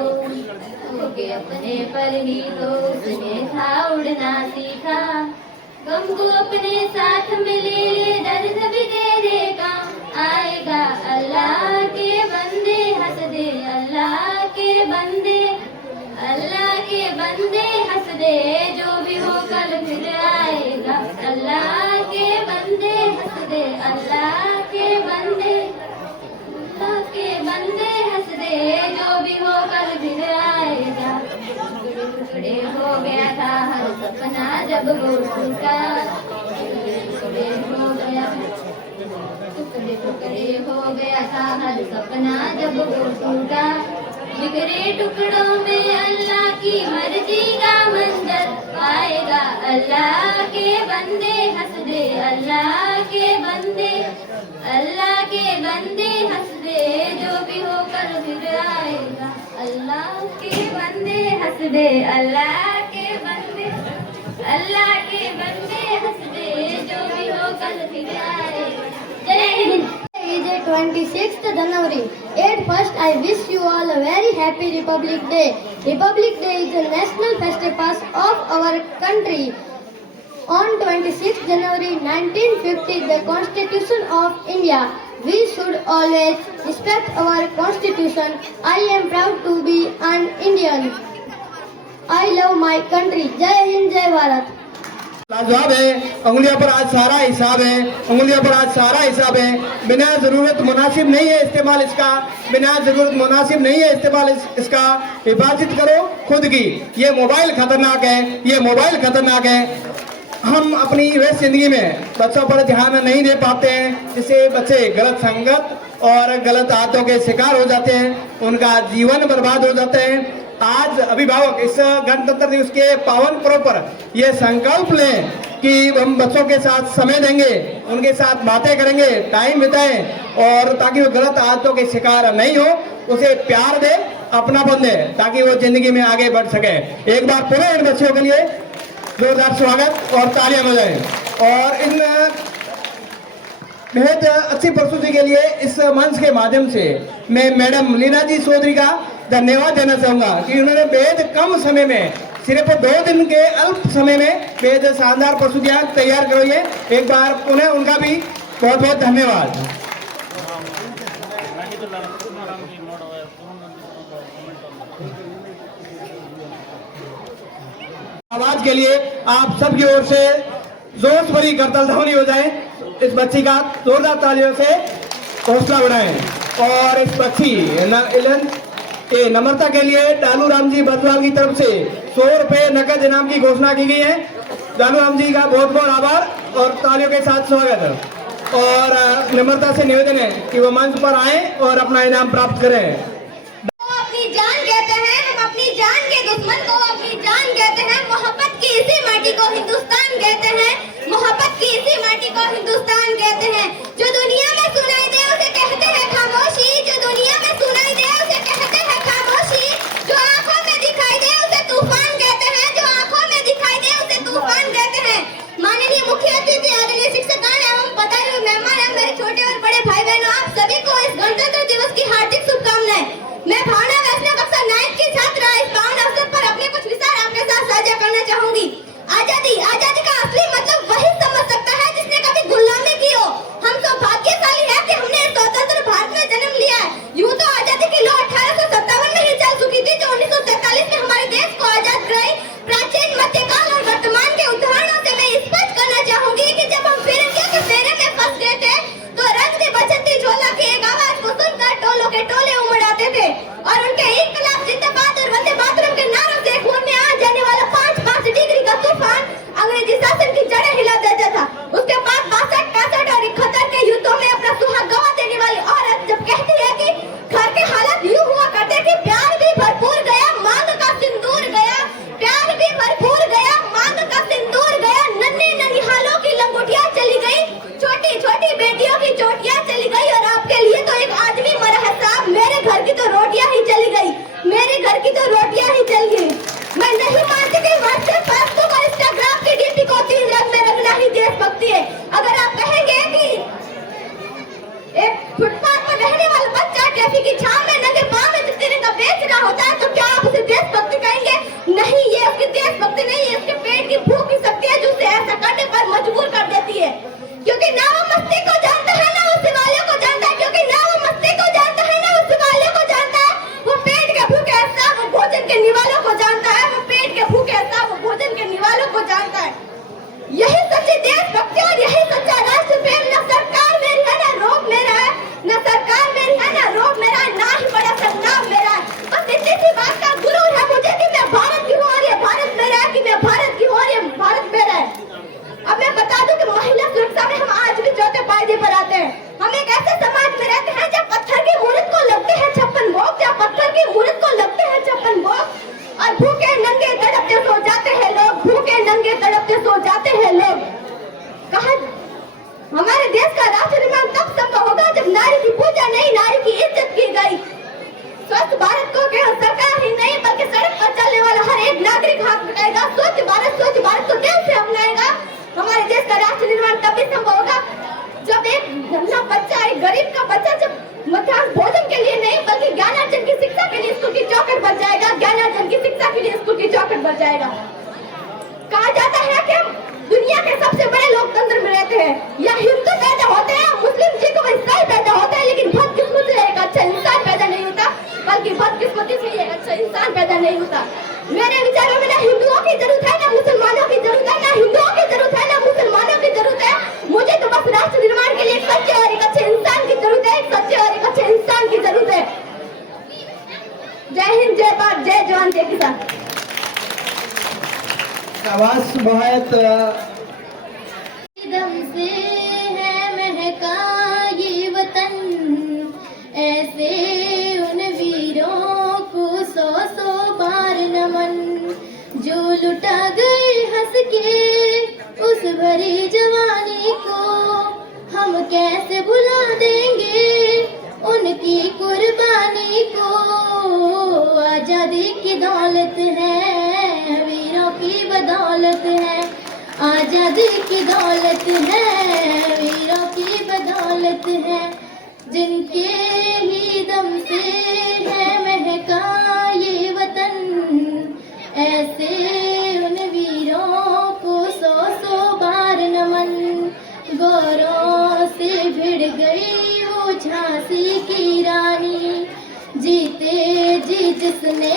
होके अपने पर ही तो उसने था उड़ना सीखा। गम को अपने साथ में ले ले, दर्द भी तेरे काम आएगा। अल्लाह के बंदे हंस दे, अल्लाह के बंदे, अल्लाह के बंदे हंस दे, जो भी हो कल फिर आएगा। अल्लाह के बंदे हंस दे, अल्लाह के बंदे, अल्लाह के बंदे हंस दे, जो भी हो कल फिर आएगा। टुकड़े हो गया था हर सपना जब वो टूटा, टुकड़े हो गया, टुकड़े टुकड़े हो गया था हर सपना जब वो टूटा। बिखरे टुकड़ों में अल्लाह की मर्जी का मंजर आएगा। अल्लाह के बंदे हंस दे, अल्लाह के बंदे, अल्लाह के बंदे हंस दे, जो भी हो कल फिर आएगा। अल्लाह के बंदे हंस दे, अल्लाह के बंदे, अल्लाह के बंदे हंस दे, जो भी हो कल फिर आएगा। जय Hind. Is it 26th January. At first, I wish you all a very happy Republic Day. Republic Day is a national festival of our country. On 26th January 1950, the Constitution of India. We should always respect our Constitution. I am proud to be an Indian. I love my country. Jai Hind, Jai Bharat. लाजवाब है, उंगलियों पर आज सारा हिसाब है, उंगलियों पर आज सारा हिसाब है। बिना जरूरत मुनासिब नहीं है इस्तेमाल इसका, बिना जरूरत मुनासिब नहीं है इस्तेमाल इसका। हिफाजत करो खुद की। ये मोबाइल खतरनाक है, ये मोबाइल खतरनाक है। हम अपनी व्यस्त जिंदगी में बच्चों पर ध्यान नहीं दे पाते हैं, जिससे बच्चे गलत संगत और गलत आदतों के शिकार हो जाते हैं, उनका जीवन बर्बाद हो जाते हैं। आज अभिभावक इस गणतंत्र दिवस के पावन पर्व पर ये संकल्प लें कि हम बच्चों के साथ समय देंगे, उनके साथ बातें करेंगे, टाइम बिताएं, और ताकि वो गलत आदतों के शिकार नहीं हो, उसे प्यार दे, अपनापन दे, ताकि वो जिंदगी में आगे बढ़ सके। एक बार पुनः इन बच्चों के लिए जोरदार स्वागत और तालियां बजाएं। और इन बेहद अच्छी प्रस्तुति के लिए इस मंच के माध्यम से मैं मैडम लीना जी चौधरी का धन्यवाद देना चाहूंगा कि उन्होंने बेहद कम समय में, सिर्फ 2 दिन के अल्प समय में बेहद शानदार प्रस्तुतियां तैयार करवाई है। एक बार पुनः उनका भी बहुत बहुत धन्यवाद। आवाज के लिए आप सबकी ओर से जोश भरी करतल ध्वनि हो जाए। इस बच्ची का जोरदार तालियों से हौसला बढ़ाएं। और इस बच्ची के नम्रता के लिए डालू राम जी बदवाल की तरफ से 100 रुपए नकद इनाम की घोषणा की गई है। डालू राम जी का बहुत बहुत आभार और तालियों के साथ स्वागत है। और नम्रता से निवेदन है कि वो मंच पर आए और अपना इनाम प्राप्त करें। अपनी जान कहते हैं, हम अपनी जान के दुश्मन को अपनी जान कहते हैं। मोहब्बत की इसी माटी को हिंदुस्तान कहते हैं, मोहब्बत की इसी माटी को हिंदुस्तान कहते हैं। जो दुनिया में सुनाई दे उसे कहते हैं खामोशी, जो दुनिया में सुनाई दे उसे कहते हैं खामोशी। जो आंखों में दिखाई दे उसे तूफान कहते हैं, जो आंखों में दिखाई दे उसे तूफान कहते हैं। माननीय मुख्य अतिथि, आदरणीय शिक्षकगण एवं पधारे मेहमान एवं मेरे छोटे और बड़े भाई बहनों, आप सभी को इस गणतंत्र दिवस की हार्दिक शुभकामनाएं। मैं भावना वैष्णव कक्षा 9 की छात्रा इस पावन अवसर पर अपने कुछ विचार आपके साथ साझा करना चाहूंगी। आजादी, आजादी का असली मतलब वही समझ सकता है जिसने कभी गुलामी की हो। हम सौभाग्य तो रोटियां ही चली गई, मेरे घर की तो रोटियां ही चल गई। मैं नहीं मानती कि व्हाट्सएप, फेसबुक और इंस्टाग्राम की डीपी को 3 रंग में रखना ही देशभक्ति है। अगर आप कहेंगे कि एक फुटपाथ पर रहने वाला बच्चा ट्रैफिक की छांव में नंगे पांव में तिरंगा बेच रहा होता है तो क्या आप उसे देशभक्ति कहेंगे? नहीं, ये उसकी देशभक्ति नहीं है, उसके पेट की भूख की शक्ति है जो उसे ऐसा करने पर मजबूर कर देती है। क्योंकि ना वो मस्ती को जानता है ना उस वाले को जानता है, क्योंकि ना वो मस्ती को जानता है ना उस वाले को जानता है। वो पेट के भूखे ऐसा वो भोजन के निवालों को जानता है, वो पेट के भूखे ऐसा वो भोजन के निवालों को जानता है। यही सच्ची देशभक्ति और यही सच्चा राष्ट्र प्रेम। न सरकार मेरी है ना रोग मेरा है, न सरकार मेरी है ना रोग मेरा है, ना ही बड़ा संग्राम मेरा है। बस इतनी सी बात का गुरूर है मुझे कि मैं भारत की हूँ और ये भारत मेरा है, कि मैं भारत की हूँ और ये भारत मेरा है। अब मैं बता दूं कि महिला सुरक्षा में हम आज भी चौथे पायदे पर आते हैं। हम एक ऐसे समाज में रहते हैं जब पत्थर की मूर्त को लगते हैं 56 भोग, जब पत्थर की मूर्त को लगते हैं 56 भोग, और भूखे नंगे तड़पते सो जाते हैं लोग, भूखे नंगे तड़पते सो जाते हैं लोग। कहा हमारे देश का राष्ट्र निर्माण तब संभव होगा जब नारी की पूजा नहीं, नारी की इज्जत की गई। स्वच्छ भारत को केवल सरकार ही नहीं बल्कि सड़क पर चलने वाला हर एक नागरिक हाथ उठाएगा। स्वच्छ भारत को दिल से अपनाएगा। हमारे देश का राष्ट्र निर्माण तभी संभव होगा जब एक नन्हा बच्चा, एक गरीब का बच्चा जब मध्याह्न भोजन के लिए नहीं बल्कि ज्ञानार्जन की शिक्षा के लिए स्कूल की चौखट पर जाएगा, ज्ञानार्जन की शिक्षा के लिए स्कूल की चौखट पर जाएगा। कहा जाता है कि हम दुनिया के सबसे बड़े लोकतंत्र में रहते हैं। या हिंदू पैदा होते हैं, मुस्लिम सिख और ईसाई पैदा होते हैं, लेकिन बदकिस्मती से एक अच्छा इंसान पैदा नहीं होता, बल्कि बदकिस्मती से एक अच्छा इंसान पैदा नहीं होता। मेरे विचारों में ना हिंदुओं की जरूरत है, ना मुसलमानों की जरूरत है, ना हिंदुओं की जरूरत है, ना मुसलमानों की जरूरत है। मुझे तो बस राष्ट्र निर्माण के लिए एक सच्चे और एक अच्छे इंसान की जरूरत है, एक सच्चे और एक अच्छे इंसान की जरूरत है। जय हिंद, जय भारत, जय जवान, जय किसान। आवाज बहुत दम से है महका ये वतन, ऐसे उन वीरों को 100-100 बार नमन, जो लुटा गए हंस के उस भरी जवानी को। हम कैसे भुला देंगे उनकी कुर्बानी को। आजादी की दौलत है, वीरों की बदौलत है। आजादी की दौलत है, वीरों की बदौलत है। जिनके ही दम से है महका ये वतन, ऐसे उन वीरों को 100-100 बार नमन। गौरव से भिड़ गई वो झांसी की रानी, जीते जी जिसने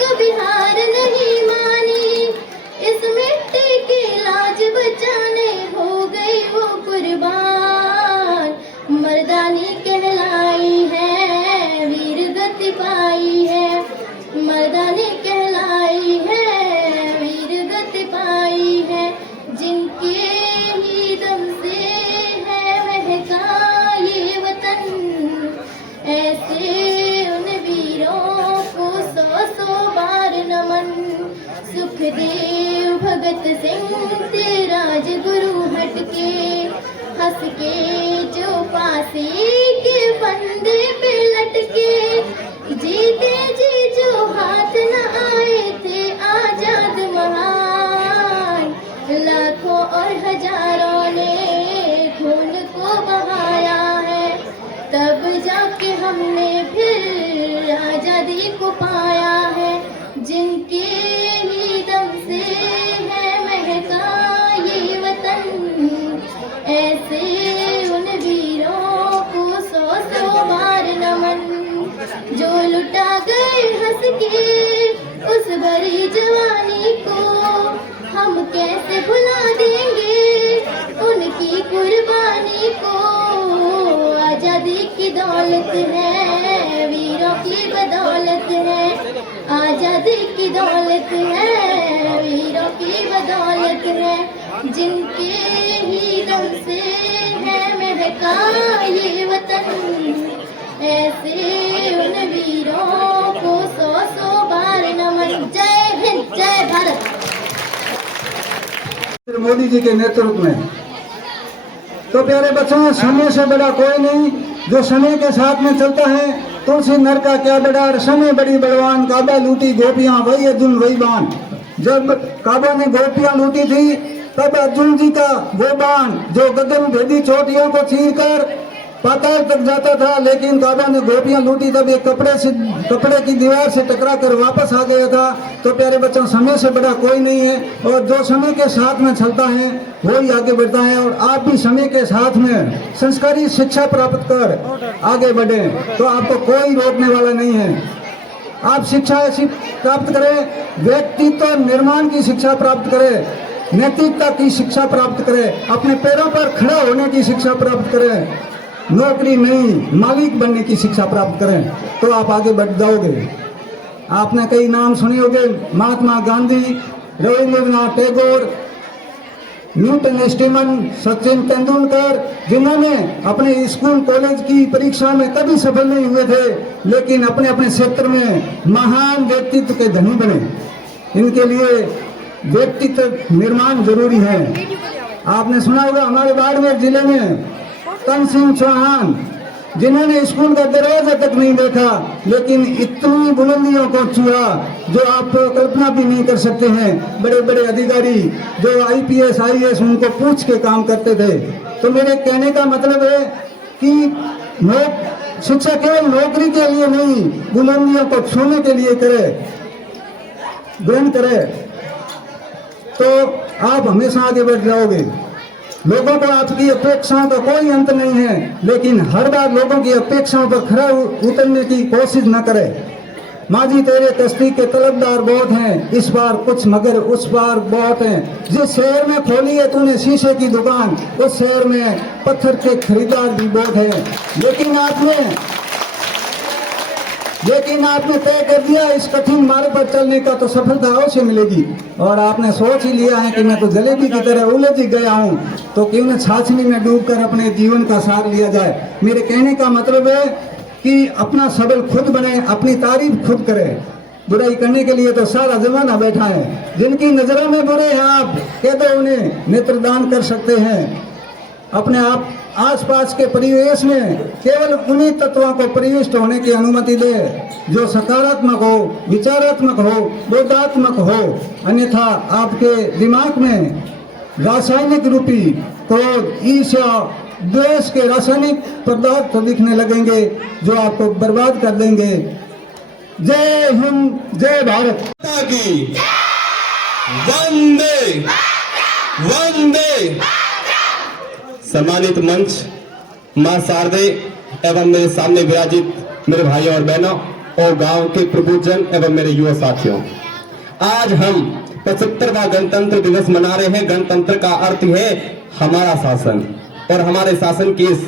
कभी हार नहीं मानी। इस मिट्टी की लाज बचाने हो गई वो कुर्बान। मर्दानी कहलाई है, वीर गति पाई है। मर्दानी कहलाई है, वीर गति पाई है। जिनके ही दम से है महका ये वतन, ऐसे उन वीरों को 100-100 बार नमन। सुखदेव भगत सिंह ते राजगुरु हटके, हंस के जो फांसी के फंदे पे लटके। जीते जी जो हाथ न आए थे आजाद महान, लाखों और हजारों ने खून को बहाया है। तब जाके हमने फिर आजादी को पाया है। जिनके ही दम से है महका ये वतन, ऐसे उन वीरों को 100-100 बार नमन। जो लुटा गए हंस के उस भरी जवानी को। हम कैसे भुला देंगे उनकी कुर्बानी को। आजादी की दौलत है, वीरों की बदौलत है। आजादी की दौलत है, वीरों की बदौलत है। जिनके ही दम से है महका ये वतन, ऐसे उन वीरों को 100-100 बार नमन। जय हिंद, जय भारत। मोदी जी के नेतृत्व में तो प्यारे बच्चों, समय से बड़ा कोई नहीं। जो समय के साथ में चलता है तुलसी नर का क्या बड़ा, समय बड़ी बलवान, काबा लूटी गोपियां वही अर्जुन वही बाण। जब काबा ने गोपियां लूटी थी तब अर्जुन जी का वो बाण जो गगन भेदी चोटियों को चीर कर पाताल तक जाता था, लेकिन काबा ने गोपियां लूटी तब एक कपड़े की दीवार से टकरा कर वापस आ गया था। तो प्यारे बच्चों, समय से बड़ा कोई नहीं है और जो समय के साथ में चलता है वही आगे बढ़ता है। और आप भी समय के साथ में संस्कारी शिक्षा प्राप्त कर आगे बढ़े तो आपको कोई रोकने वाला नहीं है। आप शिक्षा ऐसी प्राप्त करें, व्यक्तित्व निर्माण की शिक्षा प्राप्त करें, नैतिकता की शिक्षा प्राप्त करें, अपने पैरों पर खड़ा होने की शिक्षा प्राप्त करें, नौकरी नहीं मालिक बनने की शिक्षा प्राप्त करें तो आप आगे बढ़ जाओगे। आपने कई नाम सुने होंगे, महात्मा गांधी, रविंद्रनाथ टैगोर, न्यूटन स्टीमन, सचिन तेंदुलकर, जिन्होंने अपने स्कूल कॉलेज की परीक्षा में कभी सफल नहीं हुए थे लेकिन अपने अपने क्षेत्र में महान व्यक्तित्व के धनी बने। इनके लिए व्यक्तित्व निर्माण जरूरी है। आपने सुना होगा हमारे बाड़मेर जिले में तन सिंह चौहान, जिन्होंने स्कूल का दरवाजा तक नहीं देखा लेकिन इतनी बुलंदियों को छुआ जो आप कल्पना भी नहीं कर सकते हैं। बड़े बड़े अधिकारी जो IPS IAS उनको पूछ के काम करते थे। तो मेरे कहने का मतलब है कि शिक्षा केवल नौकरी के लिए नहीं, बुलंदियों को छूने के लिए करे, ग्रहण करे तो आप हमेशा आगे बढ़ जाओगे। लोगों को आपकी अपेक्षाओं का कोई अंत नहीं है, लेकिन हर बार लोगों की अपेक्षाओं पर खरा उतरने की कोशिश न करें। माजी तेरे कश्ती के तलबदार बहुत हैं, इस बार कुछ मगर उस बार बहुत हैं। जिस शहर में खोली है तूने शीशे की दुकान, उस शहर में पत्थर के खरीदार भी बहुत हैं। लेकिन आपने तय कर दिया इस कठिन मार्ग पर चलने का तो सफलता अवश्य मिलेगी। और आपने सोच ही लिया है कि मैं तो जलेबी की तरह उलझ गया हूँ, तो क्यों न छाछनी में डूबकर अपने जीवन का सार लिया जाए। मेरे कहने का मतलब है कि अपना सबल खुद बने, अपनी तारीफ खुद करें। बुराई करने के लिए तो सारा जमाना बैठा है। जिनकी नजरों में बुरे हैं आप कह दो उन्हें नेत्रदान कर सकते हैं। अपने आप आसपास के परिवेश में केवल उन्हीं तत्वों को प्रविष्ट होने की अनुमति दे जो सकारात्मक हो, विचारात्मक हो, बोधात्मक हो। अन्यथा आपके दिमाग में रासायनिक रूपी क्रोध, ईर्ष्या, द्वेष के रासायनिक पदार्थ दिखने लगेंगे जो आपको बर्बाद कर देंगे। जय हिंद, जय भारत की वंदे वंदे। सम्मानित मंच, मां शारदे एवं मेरे सामने विराजित मेरे भाइयों और बहनों और गांव के प्रबुद्धजन एवं मेरे युवा साथियों, आज हम 75वां गणतंत्र दिवस मना रहे हैं। गणतंत्र का अर्थ है हमारा शासन, और हमारे शासन की इस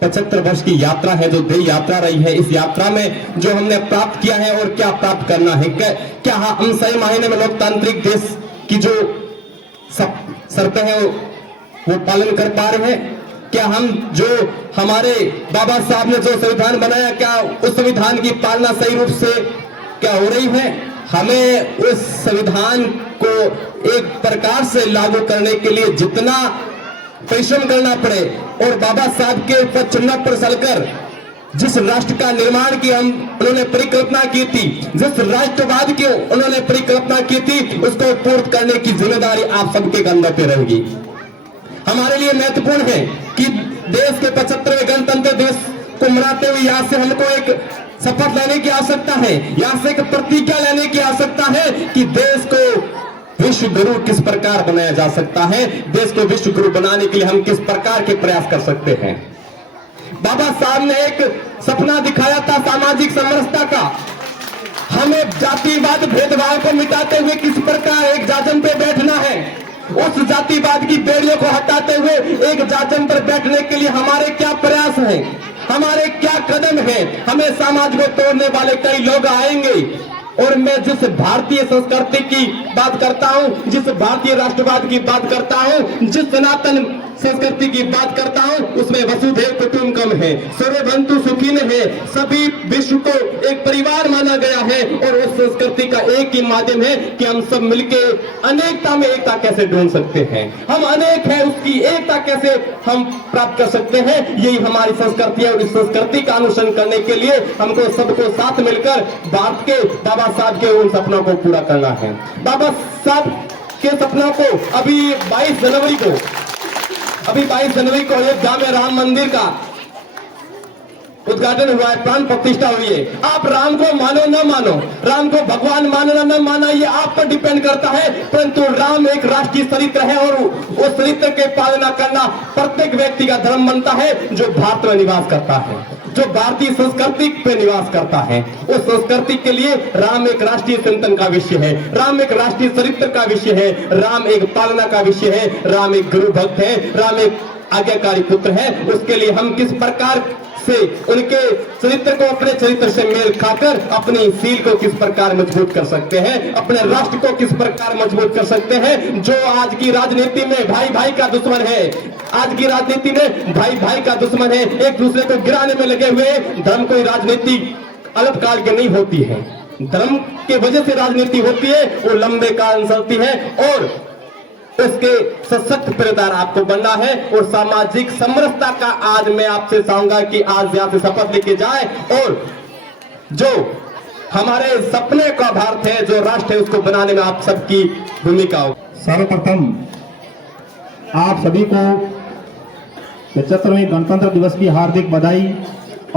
75 वर्ष की यात्रा है जो देश यात्रा रही है। इस यात्रा में जो हमने प्राप्त किया है और क्या प्राप्त करना है, क्या हम सही मायने में लोकतांत्रिक देश की जो शर्तें हैं वो पालन कर पा रहे हैं? क्या हम जो हमारे बाबा साहब ने जो संविधान बनाया, क्या उस संविधान की पालना सही रूप से क्या हो रही है? हमें उस संविधान को एक प्रकार से लागू करने के लिए जितना परिश्रम करना पड़े और बाबा साहब के पद पर चलकर जिस राष्ट्र का निर्माण की उन्होंने परिकल्पना की थी, जिस राष्ट्रवाद की उन्होंने परिकल्पना की थी, उसको पूर्ण करने की जिम्मेदारी आप सबके कंधों पे रहेगी। हमारे लिए महत्वपूर्ण है कि देश के 75वें गणतंत्र दिवस को मनाते हुए यहाँ से हमको एक शपथ लेने की आवश्यकता है, यहाँ से एक प्रतिज्ञा लेने की आवश्यकता है कि देश को विश्व गुरु किस प्रकार बनाया जा सकता है, देश को विश्व गुरु बनाने के लिए हम किस प्रकार के प्रयास कर सकते हैं। बाबा साहब ने एक सपना दिखाया था सामाजिक समरसता का। हमें जातिवाद भेदभाव को मिटाते हुए किस प्रकार एक जाजम पे बैठना है, उस जातिवाद की बेड़ियों को हटाते हुए एक जाजम पर बैठने के लिए हमारे क्या प्रयास हैं, हमारे क्या कदम हैं। हमें समाज को तोड़ने वाले कई लोग आएंगे, और मैं जिस भारतीय संस्कृति की बात करता हूं, जिस भारतीय राष्ट्रवाद की बात करता हूं, जिस सनातन संस्कृति की बात करता हूँ उसमें वसुधैव कुटुंबकम है, सर्वभन्तु सुखिन है, सभी विश्व को एक परिवार माना गया है। और उस संस्कृति का एक ही माध्यम है कि हम सब मिलके अनेकता में एकता कैसे ढूंढ सकते हैं। हम अनेक हैं, उसकी एकता कैसे हम प्राप्त कर सकते हैं, यही हमारी संस्कृति है। और इस संस्कृति का अनुसरण करने के लिए हमको सबको साथ मिलकर भारत के बाबा साहब के उन सपनों को पूरा करना है। बाबा साहब के सपनों को अभी 22 जनवरी को अयोध्या में राम मंदिर का उद्घाटन हुआ है, प्राण प्रतिष्ठा हुई है। आप राम को मानो ना मानो, राम को भगवान मानना ना माना, ये आप पर डिपेंड करता है, परंतु राम एक राष्ट्रीय चरित्र है और उस चरित्र के पालना करना प्रत्येक व्यक्ति का धर्म बनता है जो भारत में निवास करता है, जो भारतीय संस्कृति पे निवास करता है। उस संस्कृति के लिए राम एक राष्ट्रीय चिंतन का विषय है, राम एक राष्ट्रीय चरित्र का विषय है, राम एक पालना का विषय है, राम एक गुरु भक्त है, राम एक आज्ञाकारी पुत्र है। उसके लिए हम किस प्रकार से उनके चरित्र को अपने चरित्र से मेल खाकर अपनी सील को किस प्रकार मजबूत कर सकते हैं, अपने राष्ट्र को किस प्रकार मजबूत कर सकते हैं। जो आज की राजनीति में भाई भाई का दुश्मन है, आज की राजनीति में भाई भाई का दुश्मन है, एक दूसरे को गिराने में लगे हुए। धर्म कोई राजनीति अल्पकाल की नहीं होती है, धर्म के वजह से राजनीति होती है, वो लंबे काल चलती है और उसके सशक्त किरदार आपको बनना है। और सामाजिक समरसता का आज मैं आपसे चाहूंगा कि आज यहाँ से शपथ लेके जाए और जो हमारे सपने का भारत है, जो राष्ट्र है, उसको बनाने में आप सबकी भूमिका हो। सर्वप्रथम आप सभी को 75वें गणतंत्र दिवस की हार्दिक बधाई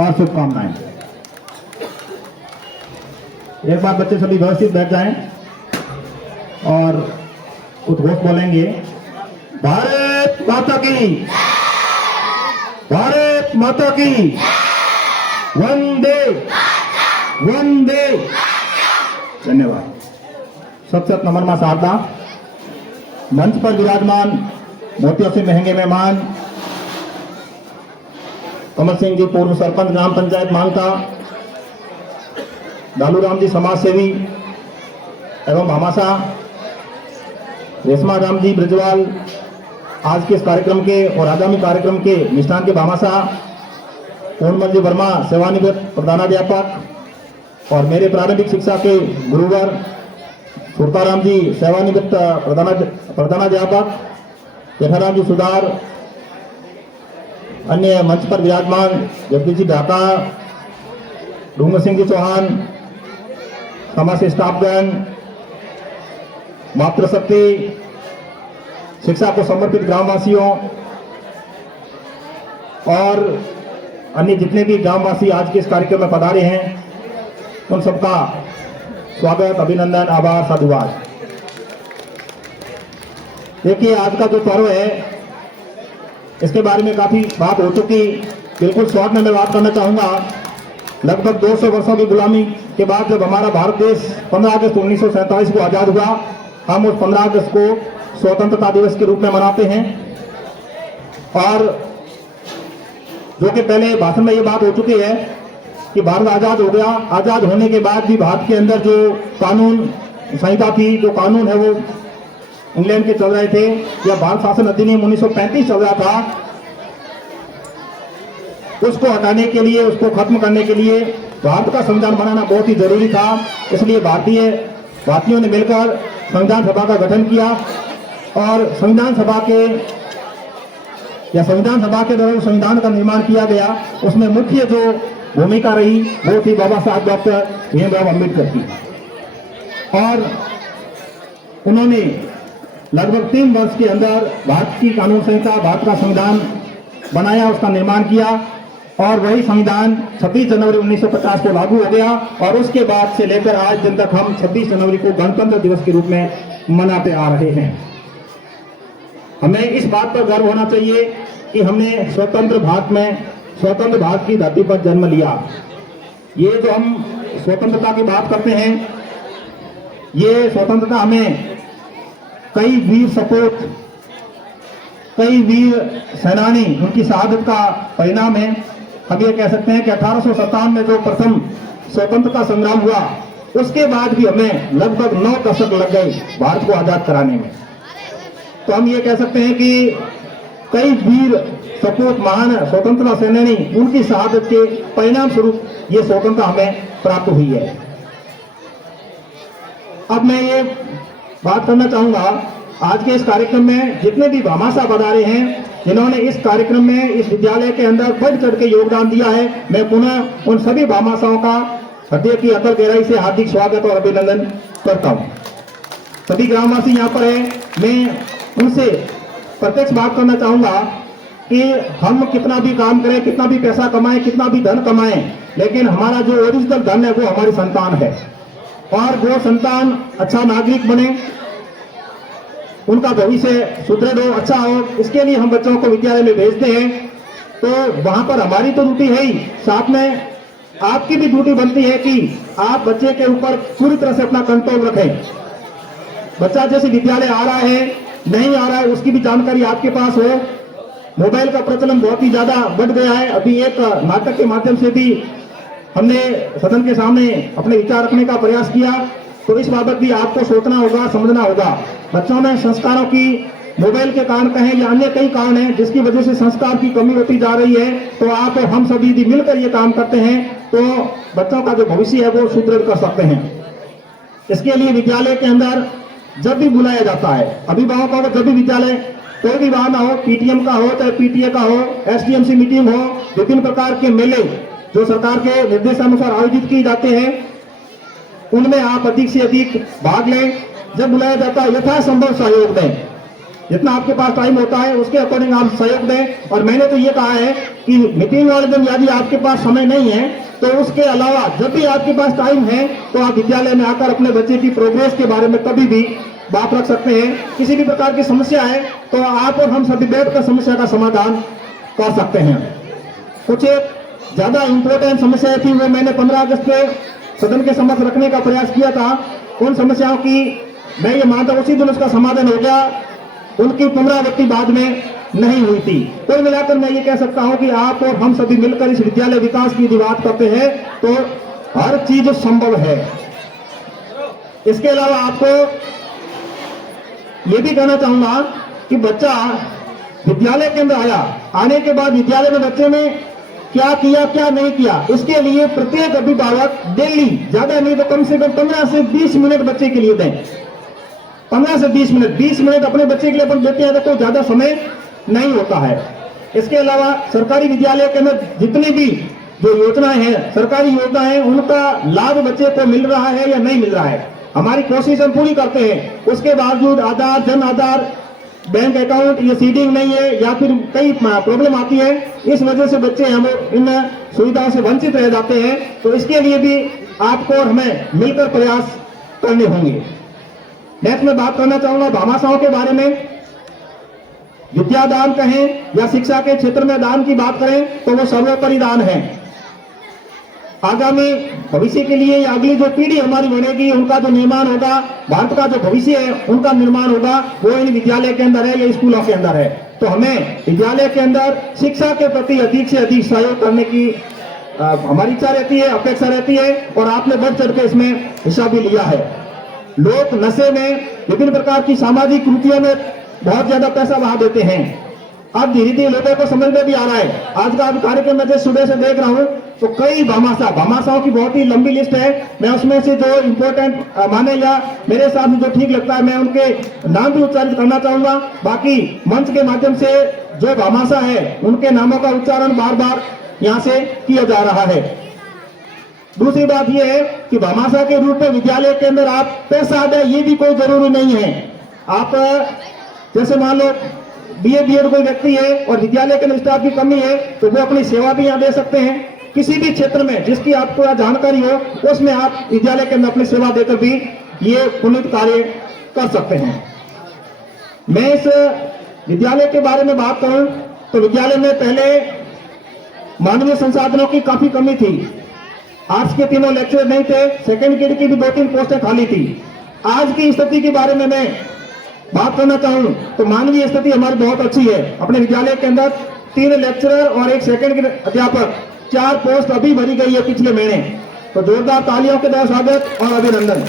और शुभकामनाएं। एक बार बच्चे सभी व्यवस्थित बैठ जाएं और उद्घोष बोलेंगे, भारत माता की, भारत माता की, वंदे वंदे। धन्यवाद। सबसे नमन शारदा। मंच पर विराजमान मोतियों से महंगे मेहमान कमल सिंह जी, पूर्व सरपंच ग्राम पंचायत मांगता, लालू राम जी समाज सेवी एवं भामाशाह, रेशमा राम जी ब्रजवाल आज के इस कार्यक्रम के और आगामी कार्यक्रम के मिष्ठान के भामाशाह, पूर्णमल जी वर्मा सेवानिवृत्त प्रधानाध्यापक और मेरे प्रारंभिक शिक्षा के गुरुवर सुरताराम जी सेवानिवृत्त प्रधानाध्यापक, जेठाराम जी सुधार, अन्य मंच पर विराजमान जगदीश जी ढाका, डूंगर सिंह जी चौहान, समाज स्टाफगण, मातृशक्ति, शिक्षा को समर्पित ग्रामवासियों और अन्य जितने भी ग्रामवासी आज के इस कार्यक्रम में पधारे हैं, उन सबका स्वागत, अभिनंदन, आभार, साधुवाद। देखिए, आज का जो पर्व है इसके बारे में काफी बात हो चुकी, बिल्कुल शॉर्ट में मैं बात करना चाहूंगा। लगभग 200 वर्षों की गुलामी के बाद जब हमारा भारत देश 15 अगस्त 1947 को आजाद हुआ, हम उस 15 अगस्त को स्वतंत्रता दिवस के रूप में मनाते हैं। और जो कि पहले भाषण में ये बात हो चुकी है कि भारत आजाद हो गया। आजाद होने के बाद भी भारत के अंदर जो कानून संहिता थी, जो कानून है वो इंग्लैंड के चल रहे थे, या भारत शासन अधिनियम 1935 चल रहा था, उसको हटाने के लिए, उसको खत्म करने के लिए भारत का संविधान बनाना बहुत ही जरूरी था। इसलिए भारतीयों ने मिलकर संविधान सभा का गठन किया और संविधान सभा के द्वारा संविधान का निर्माण किया गया। उसमें मुख्य जो भूमिका रही वो थी बाबा साहब डॉक्टर भीमराव अम्बेडकर की, और उन्होंने लगभग 3 वर्ष के अंदर भारत की कानून संहिता, भारत का संविधान बनाया, उसका निर्माण किया और वही संविधान 26 जनवरी 1950 को लागू हो गया। और उसके बाद से लेकर आज दिन तक हम 26 जनवरी को गणतंत्र दिवस के रूप में मनाते आ रहे हैं। हमें इस बात पर गर्व होना चाहिए कि हमने स्वतंत्र भारत की धरती पर जन्म लिया। ये जो हम स्वतंत्रता की बात करते हैं, ये स्वतंत्रता हमें कई वीर सपूत, कई वीर सेनानी, उनकी शहादत का परिणाम है। हम ये कह सकते हैं कि 1857 में जो प्रथम स्वतंत्रता संग्राम हुआ, उसके बाद भी हमें लगभग 9 दशक लग गए भारत को आजाद कराने में। तो हम ये कह सकते हैं कि कई वीर सपूत महान स्वतंत्रता सेनानी उनकी शहादत के परिणाम स्वरूप ये स्वतंत्रता हमें प्राप्त हुई है। अब मैं ये बात करना चाहूंगा, आज के इस कार्यक्रम में जितने भी भामाशाह पधारे हैं, जिन्होंने इस कार्यक्रम में इस विद्यालय के अंदर बढ़ चढ़ के योगदान दिया है, मैं पुनः उन सभी भामाशाहों का हृदय की अतल गहराई से हार्दिक स्वागत और अभिनंदन करता हूं। सभी ग्रामवासी यहाँ पर हैं, मैं उनसे प्रत्यक्ष बात करना चाहूंगा कि हम कितना भी काम करें, कितना भी पैसा कमाएं, कितना भी धन कमाएं, लेकिन हमारा जो ओरिजिनल धन है वो हमारी संतान है। और वो संतान अच्छा नागरिक बने, उनका भविष्य सुदृढ़ हो, अच्छा हो, इसके लिए हम बच्चों को विद्यालय में भेजते हैं। तो वहां पर हमारी तो ड्यूटी है ही, साथ में आपकी भी ड्यूटी बनती है कि आप बच्चे के ऊपर पूरी तरह से अपना कंट्रोल रखें। बच्चा जैसे विद्यालय आ रहा है नहीं आ रहा है उसकी भी जानकारी आपके पास हो। मोबाइल का प्रचलन बहुत ही ज्यादा बढ़ गया है। अभी एक नाटक के माध्यम से भी हमने सदन के सामने अपने विचार रखने का प्रयास किया, तो इस बाबत भी आपको सोचना होगा, समझना होगा। बच्चों में संस्कारों की मोबाइल के कारण कहें या अन्य कई कारण हैं जिसकी वजह से संस्कार की कमी होती जा रही है। तो आप और हम सभी यदि मिलकर ये काम करते हैं तो बच्चों का जो भविष्य है वो सुदृढ़ कर सकते हैं। इसके लिए विद्यालय के अंदर जब भी बुलाया जाता है, अभिभावकों को जब भी विद्यालय कोई भी वाहन हो, पीटीएम का हो चाहे पीटीए का हो, एसडीएमसी मीटिंग हो, विभिन्न प्रकार के मेले जो सरकार के निर्देशानुसार आयोजित किए जाते हैं, उनमें आप अधिक से अधिक भाग लें। जब बुलाया जाता है यथासंभव सहयोग दें, जितना आपके पास टाइम होता है उसके अकॉर्डिंग आप सहयोग दें। और मैंने तो ये कहा है कि मीटिंग वाले दिन यदि आपके पास समय नहीं है तो उसके अलावा जब भी आपके पास टाइम है तो आप विद्यालय में आकर अपने बच्चे की प्रोग्रेस के बारे में कभी भी बात रख सकते हैं। किसी भी प्रकार की समस्या है तो आप और हम सभी बैठकर समस्या का समाधान कर सकते हैं। कुछ ज्यादा इंपॉर्टेंट समस्याएं थी वो मैंने 15 अगस्त पे सदन के समक्ष रखने का प्रयास किया था। उन समस्याओं की मैं ये मानता हूं उसी दिन उसका समाधान हो गया, उनकी पुनरावृत्ति बाद में नहीं हुई थी। कुल मिलाकर मैं ये कह सकता हूं कि आप और हम सभी मिलकर इस विद्यालय विकास की बात करते हैं तो हर चीज संभव है। इसके अलावा आपको ये भी कहना चाहूंगा कि बच्चा विद्यालय के अंदर आया, आने के बाद विद्यालय में बच्चे ने क्या किया क्या नहीं किया, इसके लिए प्रत्येक अभिभावक डेली ज्यादा नहीं तो कम से कम 15 से 20 मिनट बच्चे के लिए दें। 15 से 20 मिनट, 20 मिनट अपने बच्चे के लिए अपन देते हैं तो कोई ज्यादा समय नहीं होता है। इसके अलावा सरकारी विद्यालय के अंदर जितनी भी जो योजनाएं हैं, सरकारी योजनाएं, उनका लाभ बच्चे को मिल रहा है या नहीं मिल रहा है, हमारी कोशिश हम पूरी करते हैं। उसके बावजूद आधार, जन आधार, बैंक अकाउंट ये सीडिंग नहीं है या फिर कई प्रॉब्लम आती है, इस वजह से बच्चे हम इन सुविधाओं से वंचित रह जाते हैं। तो इसके लिए भी आपको और हमें मिलकर प्रयास करने होंगे। नेक्स्ट में बात करना चाहूंगा भामाशाहों के बारे में। विद्यादान कहें या शिक्षा के क्षेत्र में दान की बात करें तो वो सर्वोपरि दान है। आगामी भविष्य के लिए या अगली जो पीढ़ी हमारी बनेगी उनका जो निर्माण होगा, भारत का जो भविष्य है उनका निर्माण होगा, वो इन विद्यालय के अंदर है या स्कूलों के अंदर है। तो हमें विद्यालय के अंदर शिक्षा के प्रति अधिक से अधिक सहयोग करने की हमारी इच्छा रहती है, अपेक्षा रहती है और आपने बढ़ चढ़ के इसमें हिस्सा भी लिया है। लोग नशे में, विभिन्न प्रकार की सामाजिक कृतियों में बहुत ज्यादा पैसा बहा देते हैं। अब धीरे धीरे लोगों को समझ में भी आ रहा है। आज का कार्यक्रम में सुबह से देख रहा हूं तो कई भामाशाहों की बहुत ही लंबी लिस्ट है। मैं उसमें से जो इम्पोर्टेंट माने या मेरे साथ जो ठीक लगता है मैं उनके नाम भी उच्चारित करना चाहूंगा। बाकी मंच के माध्यम से जो भामाशाह है उनके नामों का उच्चारण बार बार यहाँ से किया जा रहा है। दूसरी बात यह है कि भामाशाह के रूप में विद्यालय के अंदर आप पैसा दें ये भी कोई जरूरी नहीं है। आप जैसे मान लो बीए बीएड कोई व्यक्ति है और विद्यालय के स्टाफ की कमी है तो वो अपनी सेवा भी यहाँ दे सकते हैं। किसी भी क्षेत्र में जिसकी आपको जानकारी हो उसमें आप विद्यालय के अंदर अपनी सेवा देकर भी ये पुनीत कार्य कर सकते हैं। मैं इस विद्यालय के बारे में बात करूं तो विद्यालय में पहले मानवीय संसाधनों की काफी कमी थी। आर्ट्स के 3 लेक्चर नहीं थे, सेकेंड ग्रेड की भी 2-3 पोस्टें खाली थी। आज की स्थिति के बारे में मैं बात करना चाहूं तो मानवीय स्थिति हमारी बहुत अच्छी है। अपने विद्यालय के अंदर 3 लेक्चरर और 1 सेकेंड ग्रेड अध्यापक, 4 पोस्ट अभी भरी गई है पिछले महीने। तो जोरदार तालियों के द्वारा स्वागत और अभिनंदन।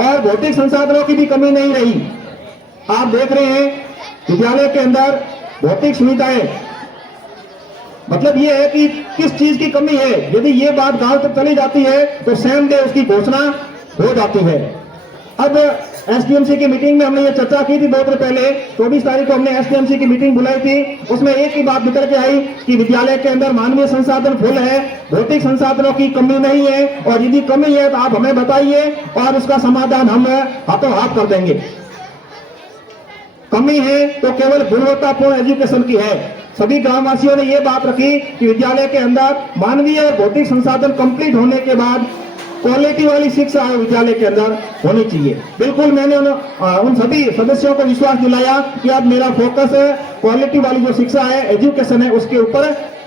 और भौतिक संसाधनों की भी कमी नहीं रही। आप देख रहे हैं विद्यालय के अंदर भौतिक सुविधाएं, मतलब ये है कि किस चीज की कमी है, यदि ये बात गांव तक चली जाती है तो सेम डे उसकी घोषणा हो जाती है। अब एसडीएमसी की मीटिंग में हमने ये चर्चा की थी 2 दिन पहले, 24 तारीख को हमने एसडीएमसी की मीटिंग बुलाई थी। उसमें एक ही बात निकल के आई कि विद्यालय के अंदर मानवीय संसाधन फुल है, भौतिक संसाधनों की कमी नहीं है, और यदि कमी है तो आप हमें बताइए और उसका समाधान हम हाथों हाथ कर देंगे। कमी है तो केवल गुणवत्तापूर्ण एजुकेशन की है। सभी ग्रामवासियों ने यह बात रखी कि विद्यालय के अंदर मानवीय और भौतिक संसाधन कंप्लीट होने के बाद क्वालिटी वाली शिक्षा विद्यालय के अंदर होनी चाहिए। बिल्कुल मैंने उन सभी सदस्यों को विश्वास दिलाया कि अब मेरा फोकस क्वालिटी वाली जो शिक्षा है, एजुकेशन है, उसके ऊपर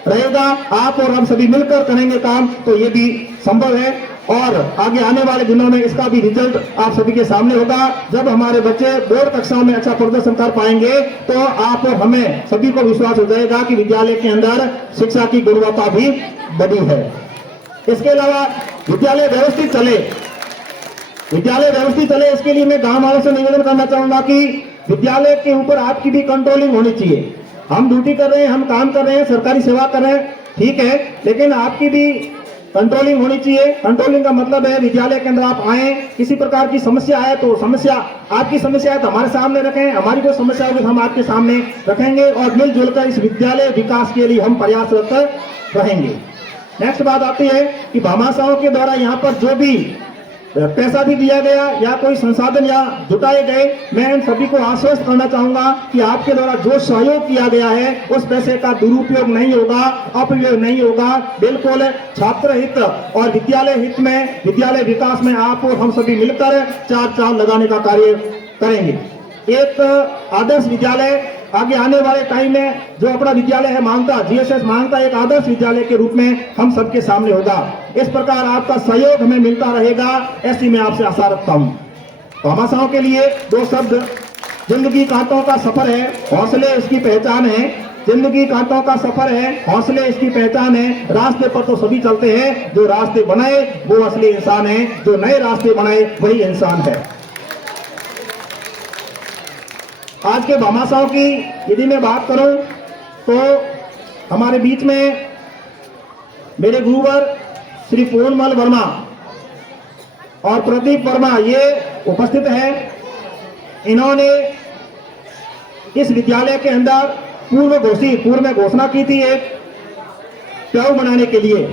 रहेगा। आप और हम सभी मिलकर करेंगे काम तो ये भी संभव है, और आगे आने वाले दिनों में इसका भी रिजल्ट आप सभी के सामने होगा। जब हमारे बच्चे बोर्ड कक्षाओं में अच्छा प्रदर्शन कर पाएंगे तो आप और हमें सभी को विश्वास हो जाएगा कि विद्यालय के अंदर शिक्षा की गुणवत्ता भी बढ़ी है। इसके अलावा विद्यालय व्यवस्थित चले, इसके लिए मैं गांव वालों से निवेदन करना चाहूंगा कि विद्यालय के ऊपर आपकी भी कंट्रोलिंग होनी चाहिए। हम ड्यूटी कर रहे हैं, हम काम कर रहे हैं, सरकारी सेवा कर रहे हैं, ठीक है, लेकिन आपकी भी कंट्रोलिंग होनी चाहिए। कंट्रोलिंग का मतलब है विद्यालय के अंदर आप आए, किसी प्रकार की समस्या आए तो आपकी समस्या है तो हमारे सामने रखें, हमारी कोई समस्या होगी तो हम आपके सामने रखेंगे, और मिलजुल कर इस विद्यालय विकास के लिए हम प्रयासरत रहेंगे। नेक्स्ट बात आती है कि भामाशाहों के द्वारा यहाँ पर जो भी पैसा भी दिया गया या कोई संसाधन या जुटाए गए, मैं इन सभी को आश्वस्त करना चाहूंगा कि आपके द्वारा जो सहयोग किया गया है उस पैसे का दुरुपयोग नहीं होगा, अपव्यय नहीं होगा। बिल्कुल छात्र हित और विद्यालय हित में, विद्यालय विकास में आप और हम सभी मिलकर 4 चांद लगाने का कार्य करेंगे। एक आदर्श विद्यालय आगे आने वाले टाइम में जो अपना विद्यालय है मांगता, जीएसएस मांगता, एक आदर्श विद्यालय के रूप में हम सबके सामने होगा। इस प्रकार आपका सहयोग हमें मिलता रहेगा, ऐसी मैं आपसे आशा रखता हूं। भामाशाहों के लिए 2 शब्द, जिंदगी कांटों का सफर है, हौसले इसकी पहचान है। जिंदगी कांटों का सफर है, हौसले इसकी पहचान है। रास्ते पर तो सभी चलते हैं, जो रास्ते बनाए वो असली इंसान है, जो नए रास्ते बनाए वही इंसान है। आज के भामाशाहों की यदि मैं बात करूं तो हमारे बीच में मेरे गुरुवर श्री पूर्णमल वर्मा और प्रदीप वर्मा ये उपस्थित हैं। इन्होंने इस विद्यालय के अंदर पूर्व में घोषणा की थी एक प्याऊ बनाने के लिए।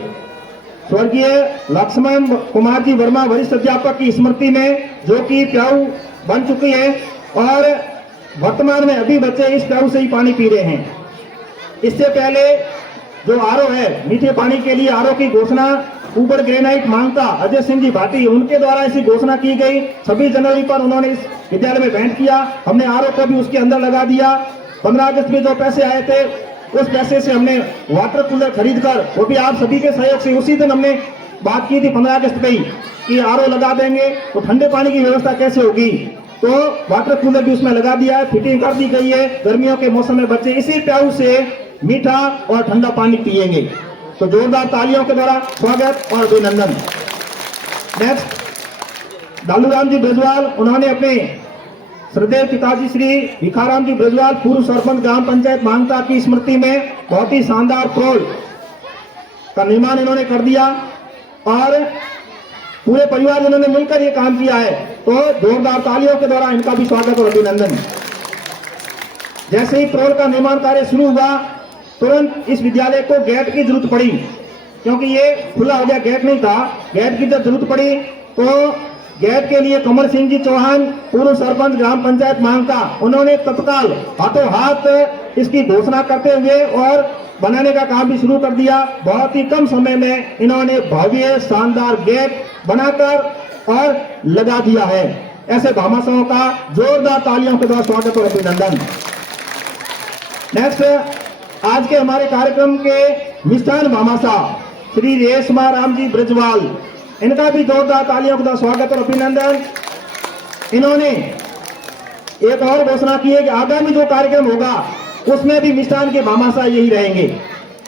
स्वर्गीय लक्ष्मण कुमार जी वर्मा वरिष्ठ अध्यापक की स्मृति में, जो कि प्याऊ बन चुकी है, और वर्तमान में अभी बच्चे इस प्याऊ से ही पानी पी रहे हैं। इससे पहले जो आरओ है, मीठे पानी के लिए आरओ की घोषणा ऊपर ग्रेनाइट मांगता अजय सिंह जी भाटी, उनके द्वारा ऐसी घोषणा की गई। 26 जनवरी पर उन्होंने इस विद्यालय में भेंट किया, हमने आरओ को भी उसके अंदर लगा दिया। 15 अगस्त में जो पैसे आए थे उस पैसे से हमने वाटर कूलर खरीद कर, वो भी आप सभी के सहयोग से, उसी दिन हमने बात की थी 15 अगस्त में ही कि आरओ लगा देंगे तो ठंडे पानी की व्यवस्था कैसे होगी, तो वाटर कूलर भी उसमें लगा दिया है, फिटिंग कर दी गई है। गर्मियों के मौसम में बच्चे इसी प्याऊ से मीठा और ठंडा पानी पिएंगे। तो जोरदार तालियों के द्वारा स्वागत और अभिनंदन। नेक्स्ट डालूराम जी ब्रजवाल, उन्होंने अपने श्रद्धेय पिताजी श्री भिखाराम जी ब्रजवाल पूर्व सरपंच ग्राम पंचायत मांगता की स्मृति में बहुत ही शानदार प्रोल का निर्माण इन्होंने कर दिया, और पूरे परिवार इन्होंने मिलकर ये काम किया है। तो जोरदार तालियों के द्वारा इनका भी स्वागत और अभिनंदन। जैसे ही प्रोल का निर्माण कार्य शुरू हुआ, तुरंत इस विद्यालय को गेट की जरूरत पड़ी, क्योंकि ये खुला हो गया, गेट नहीं था। गेट की जब जरूरत पड़ी तो गेट के लिए कमल सिंह जी चौहान पूर्व सरपंच ग्राम पंचायत मांगता, उन्होंने तत्काल हाथों हाथ इसकी घोषणा करते हुए और बनाने का काम भी शुरू कर दिया। बहुत ही कम समय में इन्होंने भव्य शानदार गेट बनाकर और लगा दिया है। ऐसे भामाशाहों का जोरदार तालियों के द्वारा स्वागत और अभिनंदन। नेक्स्ट, आज के हमारे कार्यक्रम के मिष्ठान भामाशाह श्री रेशमा राम जी ब्रजवाल, इनका भी जोरदार तालियों के द्वारा स्वागत और अभिनंदन। इन्होंने एक और घोषणा की है कि आगामी जो कार्यक्रम होगा उसमें भी मिष्ठान के भामाशाह यही रहेंगे।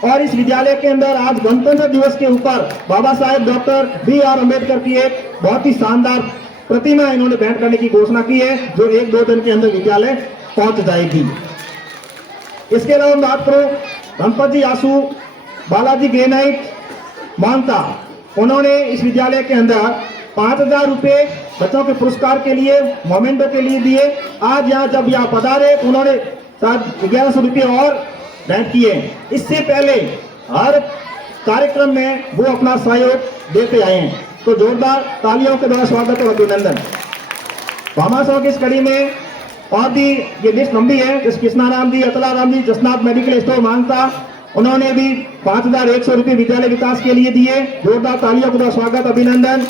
और इस विद्यालय के अंदर आज गणतंत्र दिवस के ऊपर बाबा साहेब डॉक्टर BR अम्बेडकर की एक बहुत ही शानदार प्रतिमा इन्होंने भेंट करने की घोषणा की है, जो 1-2 दिन के अंदर विद्यालय पहुंच जाएगी। इसके अलावा बात करूं गणपत जी आंसू, बालाजी ग्रेनाइट, मानता, उन्होंने इस विद्यालय के अंदर 5,000 रुपए बच्चों के पुरस्कार के लिए, मोमेंटो के लिए दिए। आज यहाँ जब यहाँ पधारे तो उन्होंने 1100 रुपये और भेंट किए। इससे पहले हर कार्यक्रम में वो अपना सहयोग देते आए हैं, तो जोरदार तालियों के द्वारा स्वागत और अभिनंदन। भामाशाह की इस कड़ी में और भी ये लिस्ट लंबी है, जैसे कृष्णा राम जी, अतला राम जी, जसनाथ मेडिकल स्टोर मांगता, उन्होंने भी 5,100 रुपये विद्यालय विकास के लिए दिए। जोरदार तालियों के द्वारा स्वागत अभिनंदन।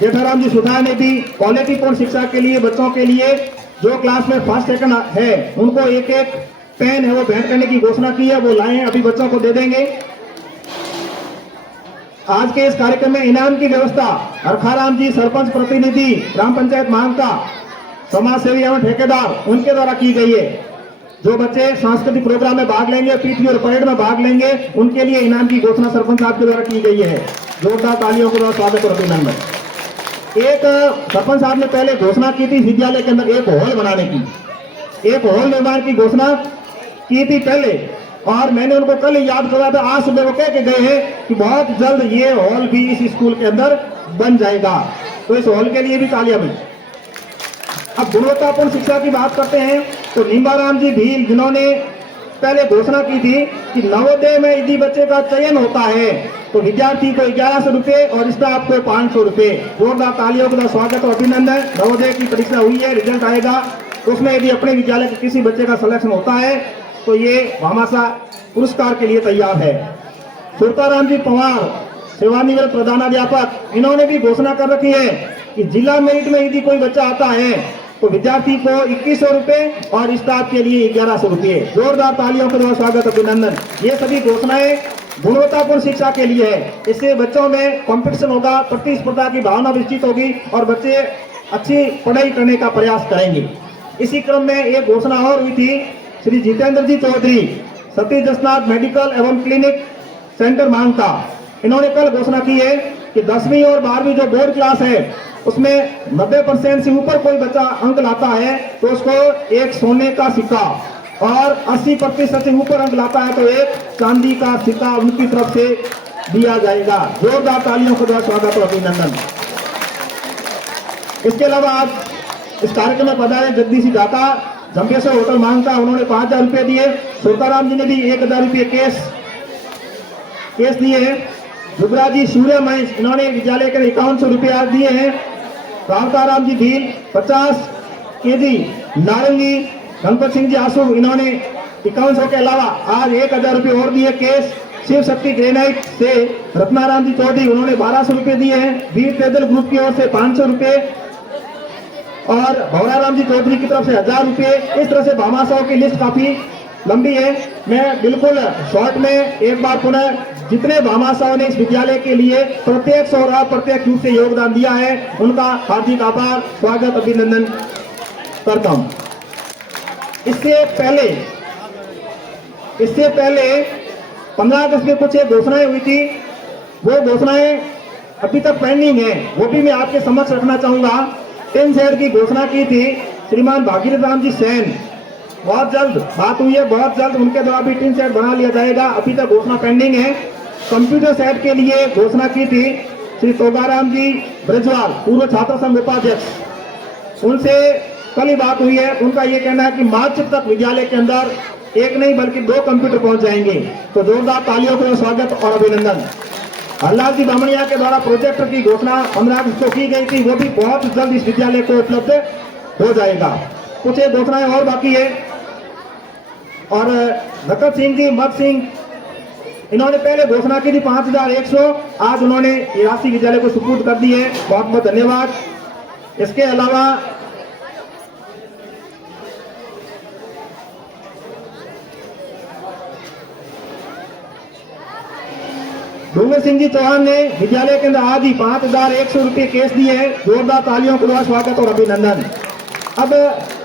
जेठाराम जी सुधार ने भी क्वालिटी पूर्ण शिक्षा के लिए बच्चों के लिए जो क्लास में फर्स्ट सेकंड है उनको एक एक पेन है वो भेंट करने की घोषणा की है, वो लाए अभी बच्चों को दे देंगे। आज के इस कार्यक्रम में इनाम की व्यवस्था अरखाराम जी सरपंच प्रतिनिधि ग्राम पंचायत मांगता, समाज सेवी एवं ठेकेदार, उनके द्वारा की गई है। जो बच्चे सांस्कृतिक प्रोग्राम में भाग लेंगे, पीटी और परेड में भाग लेंगे, उनके लिए इनाम की घोषणा सरपंच साहब के द्वारा की गई है। जोरदार तालियों के द्वारा स्वागत और अभिनंदन। एक सरपंच साहब ने पहले घोषणा की थी विद्यालय के अंदर एक हॉल बनाने की, एक हॉल निर्माण की घोषणा की थी पहले, और मैंने उनको कल याद करा था। आज सुबह वो कह के गए हैं कि बहुत जल्द ये हॉल भी इस स्कूल के अंदर बन जाएगा, तो इस हॉल के लिए भी तालियां बनी। अब गुणवत्तापूर्ण शिक्षा की बात करते हैं तो नींबाराम जी भील, जिन्होंने पहले घोषणा की थी कि नवोदय में यदि बच्चे का चयन होता है तो विद्यार्थी को 1100 रुपये और स्टाफ को 500 रुपये। जोरदार तालियों का स्वागत और अभिनंदन। नवोदय की परीक्षा हुई है, रिजल्ट आएगा, तो उसमें यदि अपने विद्यालय के किसी बच्चे का सिलेक्शन होता है तो ये भामाशाह पुरस्कार के लिए तैयार है। सुरताराम जी पवार, सेवानिवृत्त प्रधानाध्यापक, इन्होंने भी घोषणा कर रखी है कि जिला मेरिट में यदि कोई बच्चा आता है तो विद्यार्थी को 2100 रुपये और स्टाफ के लिए 1100 रुपये। जोरदार तालियों के द्वारा स्वागत अभिनंदन। ये सभी घोषणाएं गुणवत्तापूर्ण शिक्षा के लिए है। इससे बच्चों में कंपटीशन होगा, प्रतिस्पर्धा की भावना विकसित होगी और बच्चे अच्छी पढ़ाई करने का प्रयास करेंगे। इसी क्रम में एक घोषणा और हुई थी, श्री जितेंद्र जी चौधरी, सतीश जसनाथ मेडिकल एवं क्लिनिक सेंटर मांगता, इन्होंने कल घोषणा की है कि 10वीं और 12वीं जो बोर्ड क्लास है उसमें 90% से ऊपर कोई बच्चा अंक लाता है तो उसको एक सोने का सिक्का, और 80% से ऊपर अंक लाता है तो एक चांदी का सिक्का उनकी तरफ से दिया जाएगा। जोरदार तालियों के द्वारा स्वागत और अभिनंदन। इसके अलावा आज इस कार्यक्रम में पधारे जगदीश दाता, जम्पेश्वर होटल मांगता, उन्होंने 5000 रुपये दिए। सुरताराम जी ने भी 1000 रुपये केस दिए हैं। जुगराजी सूर्य महेश, इन्होंने विद्यालय के 5100 रुपये आज दिए हैं। रावताराम जी भील 50 केजी नारंगी। गणपत सिंह जी आंसू, इन्होंने 5100 के अलावा आज 1000 रुपये और दिए केस। शिव शक्ति ग्रेनाइट से रत्नाराम जी चौधरी, उन्होंने 1200 रुपये दिए हैं। वीर पैदल ग्रुप की ओर से 500 रुपये और भवराराम जी चौधरी की तरफ से 1000 रुपये। इस तरह से भामाशाह की लिस्ट काफी लंबी है। मैं बिल्कुल शॉर्ट में एक बार पुनः जितने भामाशाह ने इस विद्यालय के लिए प्रत्यक्ष और अप्रत्यक्ष रूप से योगदान दिया है उनका हार्दिक आभार, स्वागत, अभिनंदन करता हूं। इससे पहले 15 अगस्त में कुछ घोषणाएं हुई थी, वो घोषणाएं अभी तक पेंडिंग है, वो भी मैं आपके समक्ष रखना चाहूंगा। 10 सेट की घोषणा की थी श्रीमान भागीरथ राम जी सैन, बहुत जल्द बात हुई है, बहुत जल्द उनके द्वारा भी 3 सेट बना लिया जाएगा, अभी तक घोषणा पेंडिंग है। कंप्यूटर सेट के लिए घोषणा की थी श्री तोगाराम जी ब्रजवाल, पूर्व छात्र संघ उपाध्यक्ष, उनसे कल ही बात हुई है। उनका ये कहना है कि मार्च तक विद्यालय के अंदर एक नहीं बल्कि 2 कंप्यूटर पहुंच जाएंगे, तो जोरदार तालियों का स्वागत और अभिनंदन। हरलाल जी बामणिया के द्वारा प्रोजेक्टर की घोषणा 15 अगस्त को की गई थी, वो भी बहुत जल्द इस विद्यालय को उपलब्ध हो जाएगा। कुछ एक घोषणाएं और बाकी है। और भगत सिंह जी, मत सिंह, इन्होंने पहले घोषणा की थी 5100, आज उन्होंने ये राशि विद्यालय को सुपुर्द कर दी है, बहुत बहुत धन्यवाद। इसके अलावा डूंगर सिंह जी चौहान ने विद्यालय के अंदर आज ही 5100 रुपये केस दिए हैं। जोरदार तालियों के द्वारा स्वागत और अभिनंदन। अब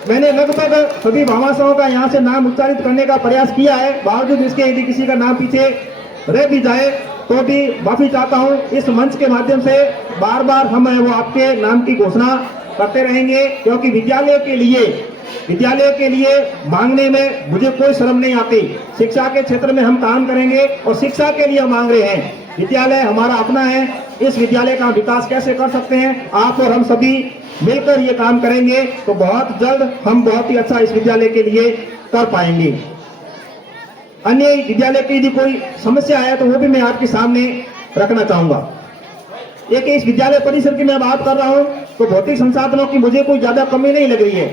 मैंने लगभग सभी भामाशाहों का यहाँ से नाम उच्चारित करने का प्रयास किया है, बावजूद इसके यदि किसी का नाम पीछे रह भी जाए तो भी माफी चाहता हूँ। इस मंच के माध्यम से बार बार हम वो आपके नाम की घोषणा करते रहेंगे, क्योंकि विद्यालय के लिए विद्यालय के लिए मांगने में मुझे कोई शर्म नहीं आती। शिक्षा के क्षेत्र में हम काम करेंगे और शिक्षा के लिए मांग रहे हैं। विद्यालय हमारा अपना है, इस विद्यालय का विकास कैसे कर सकते हैं, आप और हम सभी मिलकर ये काम करेंगे तो बहुत जल्द हम बहुत ही अच्छा इस विद्यालय के लिए कर पाएंगे। अन्य विद्यालय की यदि कोई समस्या है तो वो भी मैं आपके सामने रखना चाहूंगा। एक इस विद्यालय परिसर की मैं बात कर रहा हूं तो भौतिक संसाधनों की मुझे कोई ज्यादा कमी नहीं लग रही है।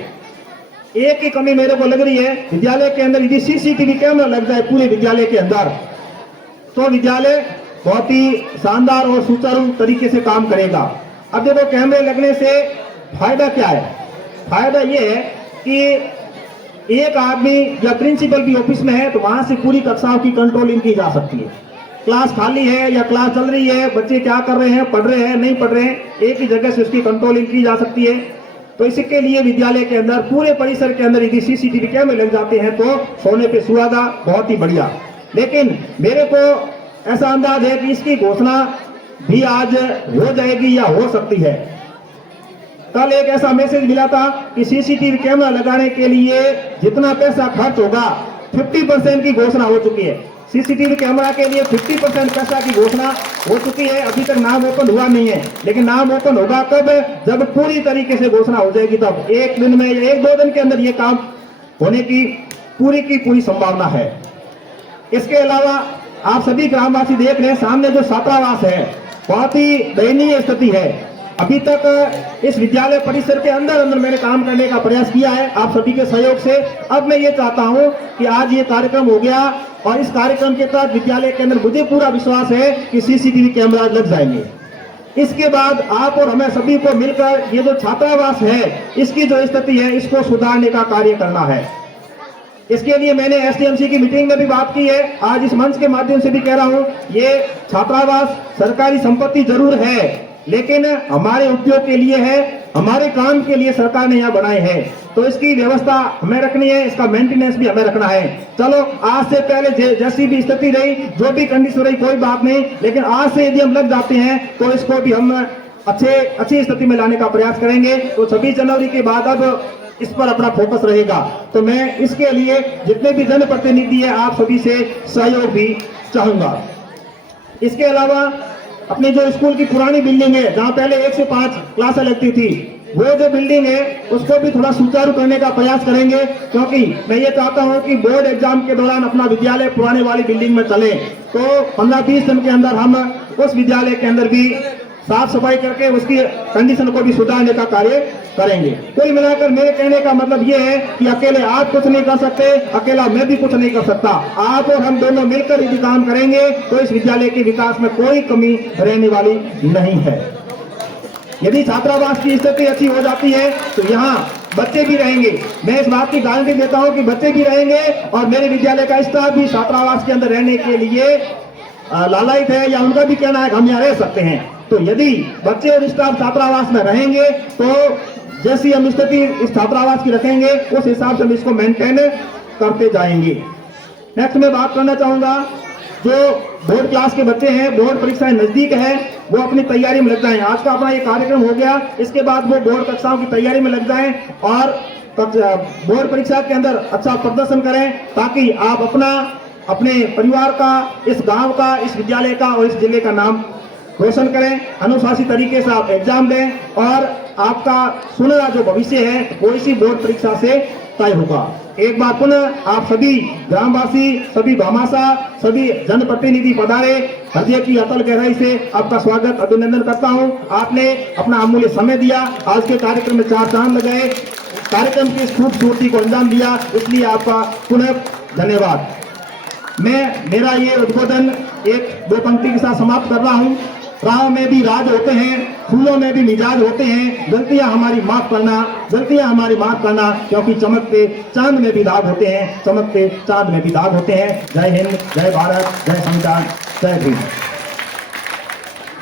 एक ही कमी मेरे को लग रही है, विद्यालय के अंदर यदि सीसीटीवी कैमरा लग जाए पूरे विद्यालय के अंदर तो विद्यालय बहुत ही शानदार और सुचारू तरीके से काम करेगा। अब देखो कैमरे लगने से फायदा क्या है? फायदा ये है कि एक आदमी या प्रिंसिपल भी ऑफिस में है तो वहां से पूरी कक्षाओं की कंट्रोलिंग की जा सकती है। क्लास खाली है या क्लास चल रही है, बच्चे क्या कर रहे हैं, पढ़ रहे हैं नहीं पढ़ रहे हैं, एक ही जगह से उसकी कंट्रोलिंग की जा सकती है। तो इसके लिए विद्यालय के अंदर पूरे परिसर के अंदर यदि सीसीटीवी कैमरे लग जाते हैं तो सोने पे सुहागा, बहुत ही बढ़िया। लेकिन मेरे को ऐसा अंदाज है कि इसकी घोषणा भी आज हो जाएगी या हो सकती है। कल एक ऐसा मैसेज मिला था कि सीसीटीवी कैमरा लगाने के लिए जितना पैसा खर्च होगा 50% की घोषणा हो चुकी है। सीसीटीवी कैमरा के लिए 50% पैसा की घोषणा हो चुकी है। अभी तक नाम ओपन हुआ नहीं है, लेकिन नाम ओपन होगा कब? जब पूरी तरीके से घोषणा हो जाएगी तब। एक दिन में या 1-2 दिन के अंदर ये काम होने की पूरी संभावना है। इसके अलावा आप सभी ग्रामवासी देख रहे हैं सामने जो छात्रावास है बहुत ही दयनीय स्थिति है। अभी तक इस विद्यालय परिसर के अंदर मैंने काम करने का प्रयास किया है आप सभी के सहयोग से। अब मैं ये चाहता हूं कि आज ये कार्यक्रम हो गया और इस कार्यक्रम के तहत विद्यालय के अंदर मुझे पूरा विश्वास है कि सीसीटीवी कैमरा लग जाएंगे। इसके बाद आप और हमें सभी को मिलकर ये जो छात्रावास है इसकी जो स्थिति है इसको सुधारने का कार्य करना है। इसके लिए मैंने एसडीएमसी की मीटिंग में भी बात की है, आज इस मंच के माध्यम से भी कह रहा हूं, ये छात्रावास सरकारी संपत्ति जरूर है लेकिन हमारे उपयोग के लिए है, हमारे काम के लिए सरकार ने यहाँ बनाए हैं। तो इसकी व्यवस्था हमें रखनी है, इसका मेंटेनेंस भी हमें रखना है। चलो आज से पहले जैसी भी स्थिति रही, जो भी कंडीशन रही, कोई बात नहीं, लेकिन आज से यदि हम लग जाते हैं तो इसको भी हम अच्छी स्थिति में लाने का प्रयास करेंगे। तो 26 जनवरी के बाद अब इस पर अपना फोकस रहेगा। तो मैं इसके लिए जितने भी जनप्रतिनिधि है आप सभी से सहयोग भी चाहूंगा। इसके अलावा अपनी जो स्कूल की पुरानी बिल्डिंग है जहां पहले 1 से 5 क्लासें लगती थी, वो जो बिल्डिंग है उसको भी थोड़ा सुचारू करने का प्रयास करेंगे, क्योंकि मैं ये चाहता हूं कि बोर्ड एग्जाम के दौरान अपना विद्यालय पुराने वाली बिल्डिंग में चले। तो 15-20 दिन के अंदर हम उस विद्यालय के अंदर भी साफ सफाई करके उसकी कंडीशन को भी सुधारने का कार्य करेंगे। कुल मिलाकर मेरे कहने का मतलब ये है कि अकेले आप कुछ नहीं कर सकते, अकेला मैं भी कुछ नहीं कर सकता। आप और हम दोनों मिलकर यदि काम करेंगे तो इस विद्यालय के विकास में कोई कमी रहने वाली नहीं है। यदि छात्रावास की स्थिति अच्छी हो जाती है तो यहाँ बच्चे भी रहेंगे। मैं इस बात की गारंटी देता हूँ कि बच्चे भी रहेंगे और मेरे विद्यालय का स्टाफ भी छात्रावास के अंदर रहने के लिए लालायित है, या उनका भी कहना है कि हम यहाँ रह सकते हैं। तो यदि बच्चे और स्टाफ छात्रावास में रहेंगे तो जैसी हम स्थिति इस छात्रावास की रखेंगे उस हिसाब से हम इसको मेंटेन करते जाएंगे। नेक्स्ट मैं बात करना चाहूंगा, जो बोर्ड क्लास के बच्चे हैं, बोर्ड परीक्षाएं नजदीक है, वो अपनी तैयारी में लग जाएं। आज का अपना ये कार्यक्रम हो गया, इसके बाद वो बोर्ड कक्षाओं की तैयारी में लग जाएं और बोर्ड परीक्षा के अंदर अच्छा प्रदर्शन करें, ताकि आप अपने परिवार का, इस गांव का, इस विद्यालय का और इस जिले का नाम रोशन करें। अनुशासित तरीके से आप एग्जाम दें और आपका सुनहरा जो भविष्य है वो इसी बोर्ड परीक्षा से तय होगा। एक बार पुनः आप सभी ग्रामवासी, सभी भामाशाह, सभी जनप्रतिनिधि पधारे, हृदय की अतल गहराई से आपका स्वागत, अभिनंदन करता हूं। आपने अपना अमूल्य समय दिया, आज के कार्यक्रम में 4 चांद लगाए, कार्यक्रम की इस खूबसूरती को अंजाम दिया, इसलिए आपका पुनः धन्यवाद। मैं मेरा ये उद्बोधन 1-2 पंक्ति के साथ समाप्त कर रहा हूँ। राह में भी राज होते हैं, फूलों में भी मिजाज होते हैं, गलतियां हमारी माफ करना, क्योंकि चमकते चांद में भी दाग होते हैं, चमकते चांद में भी दाग होते हैं। जय हिंद, जय भारत, जय संविधान, जय भीम।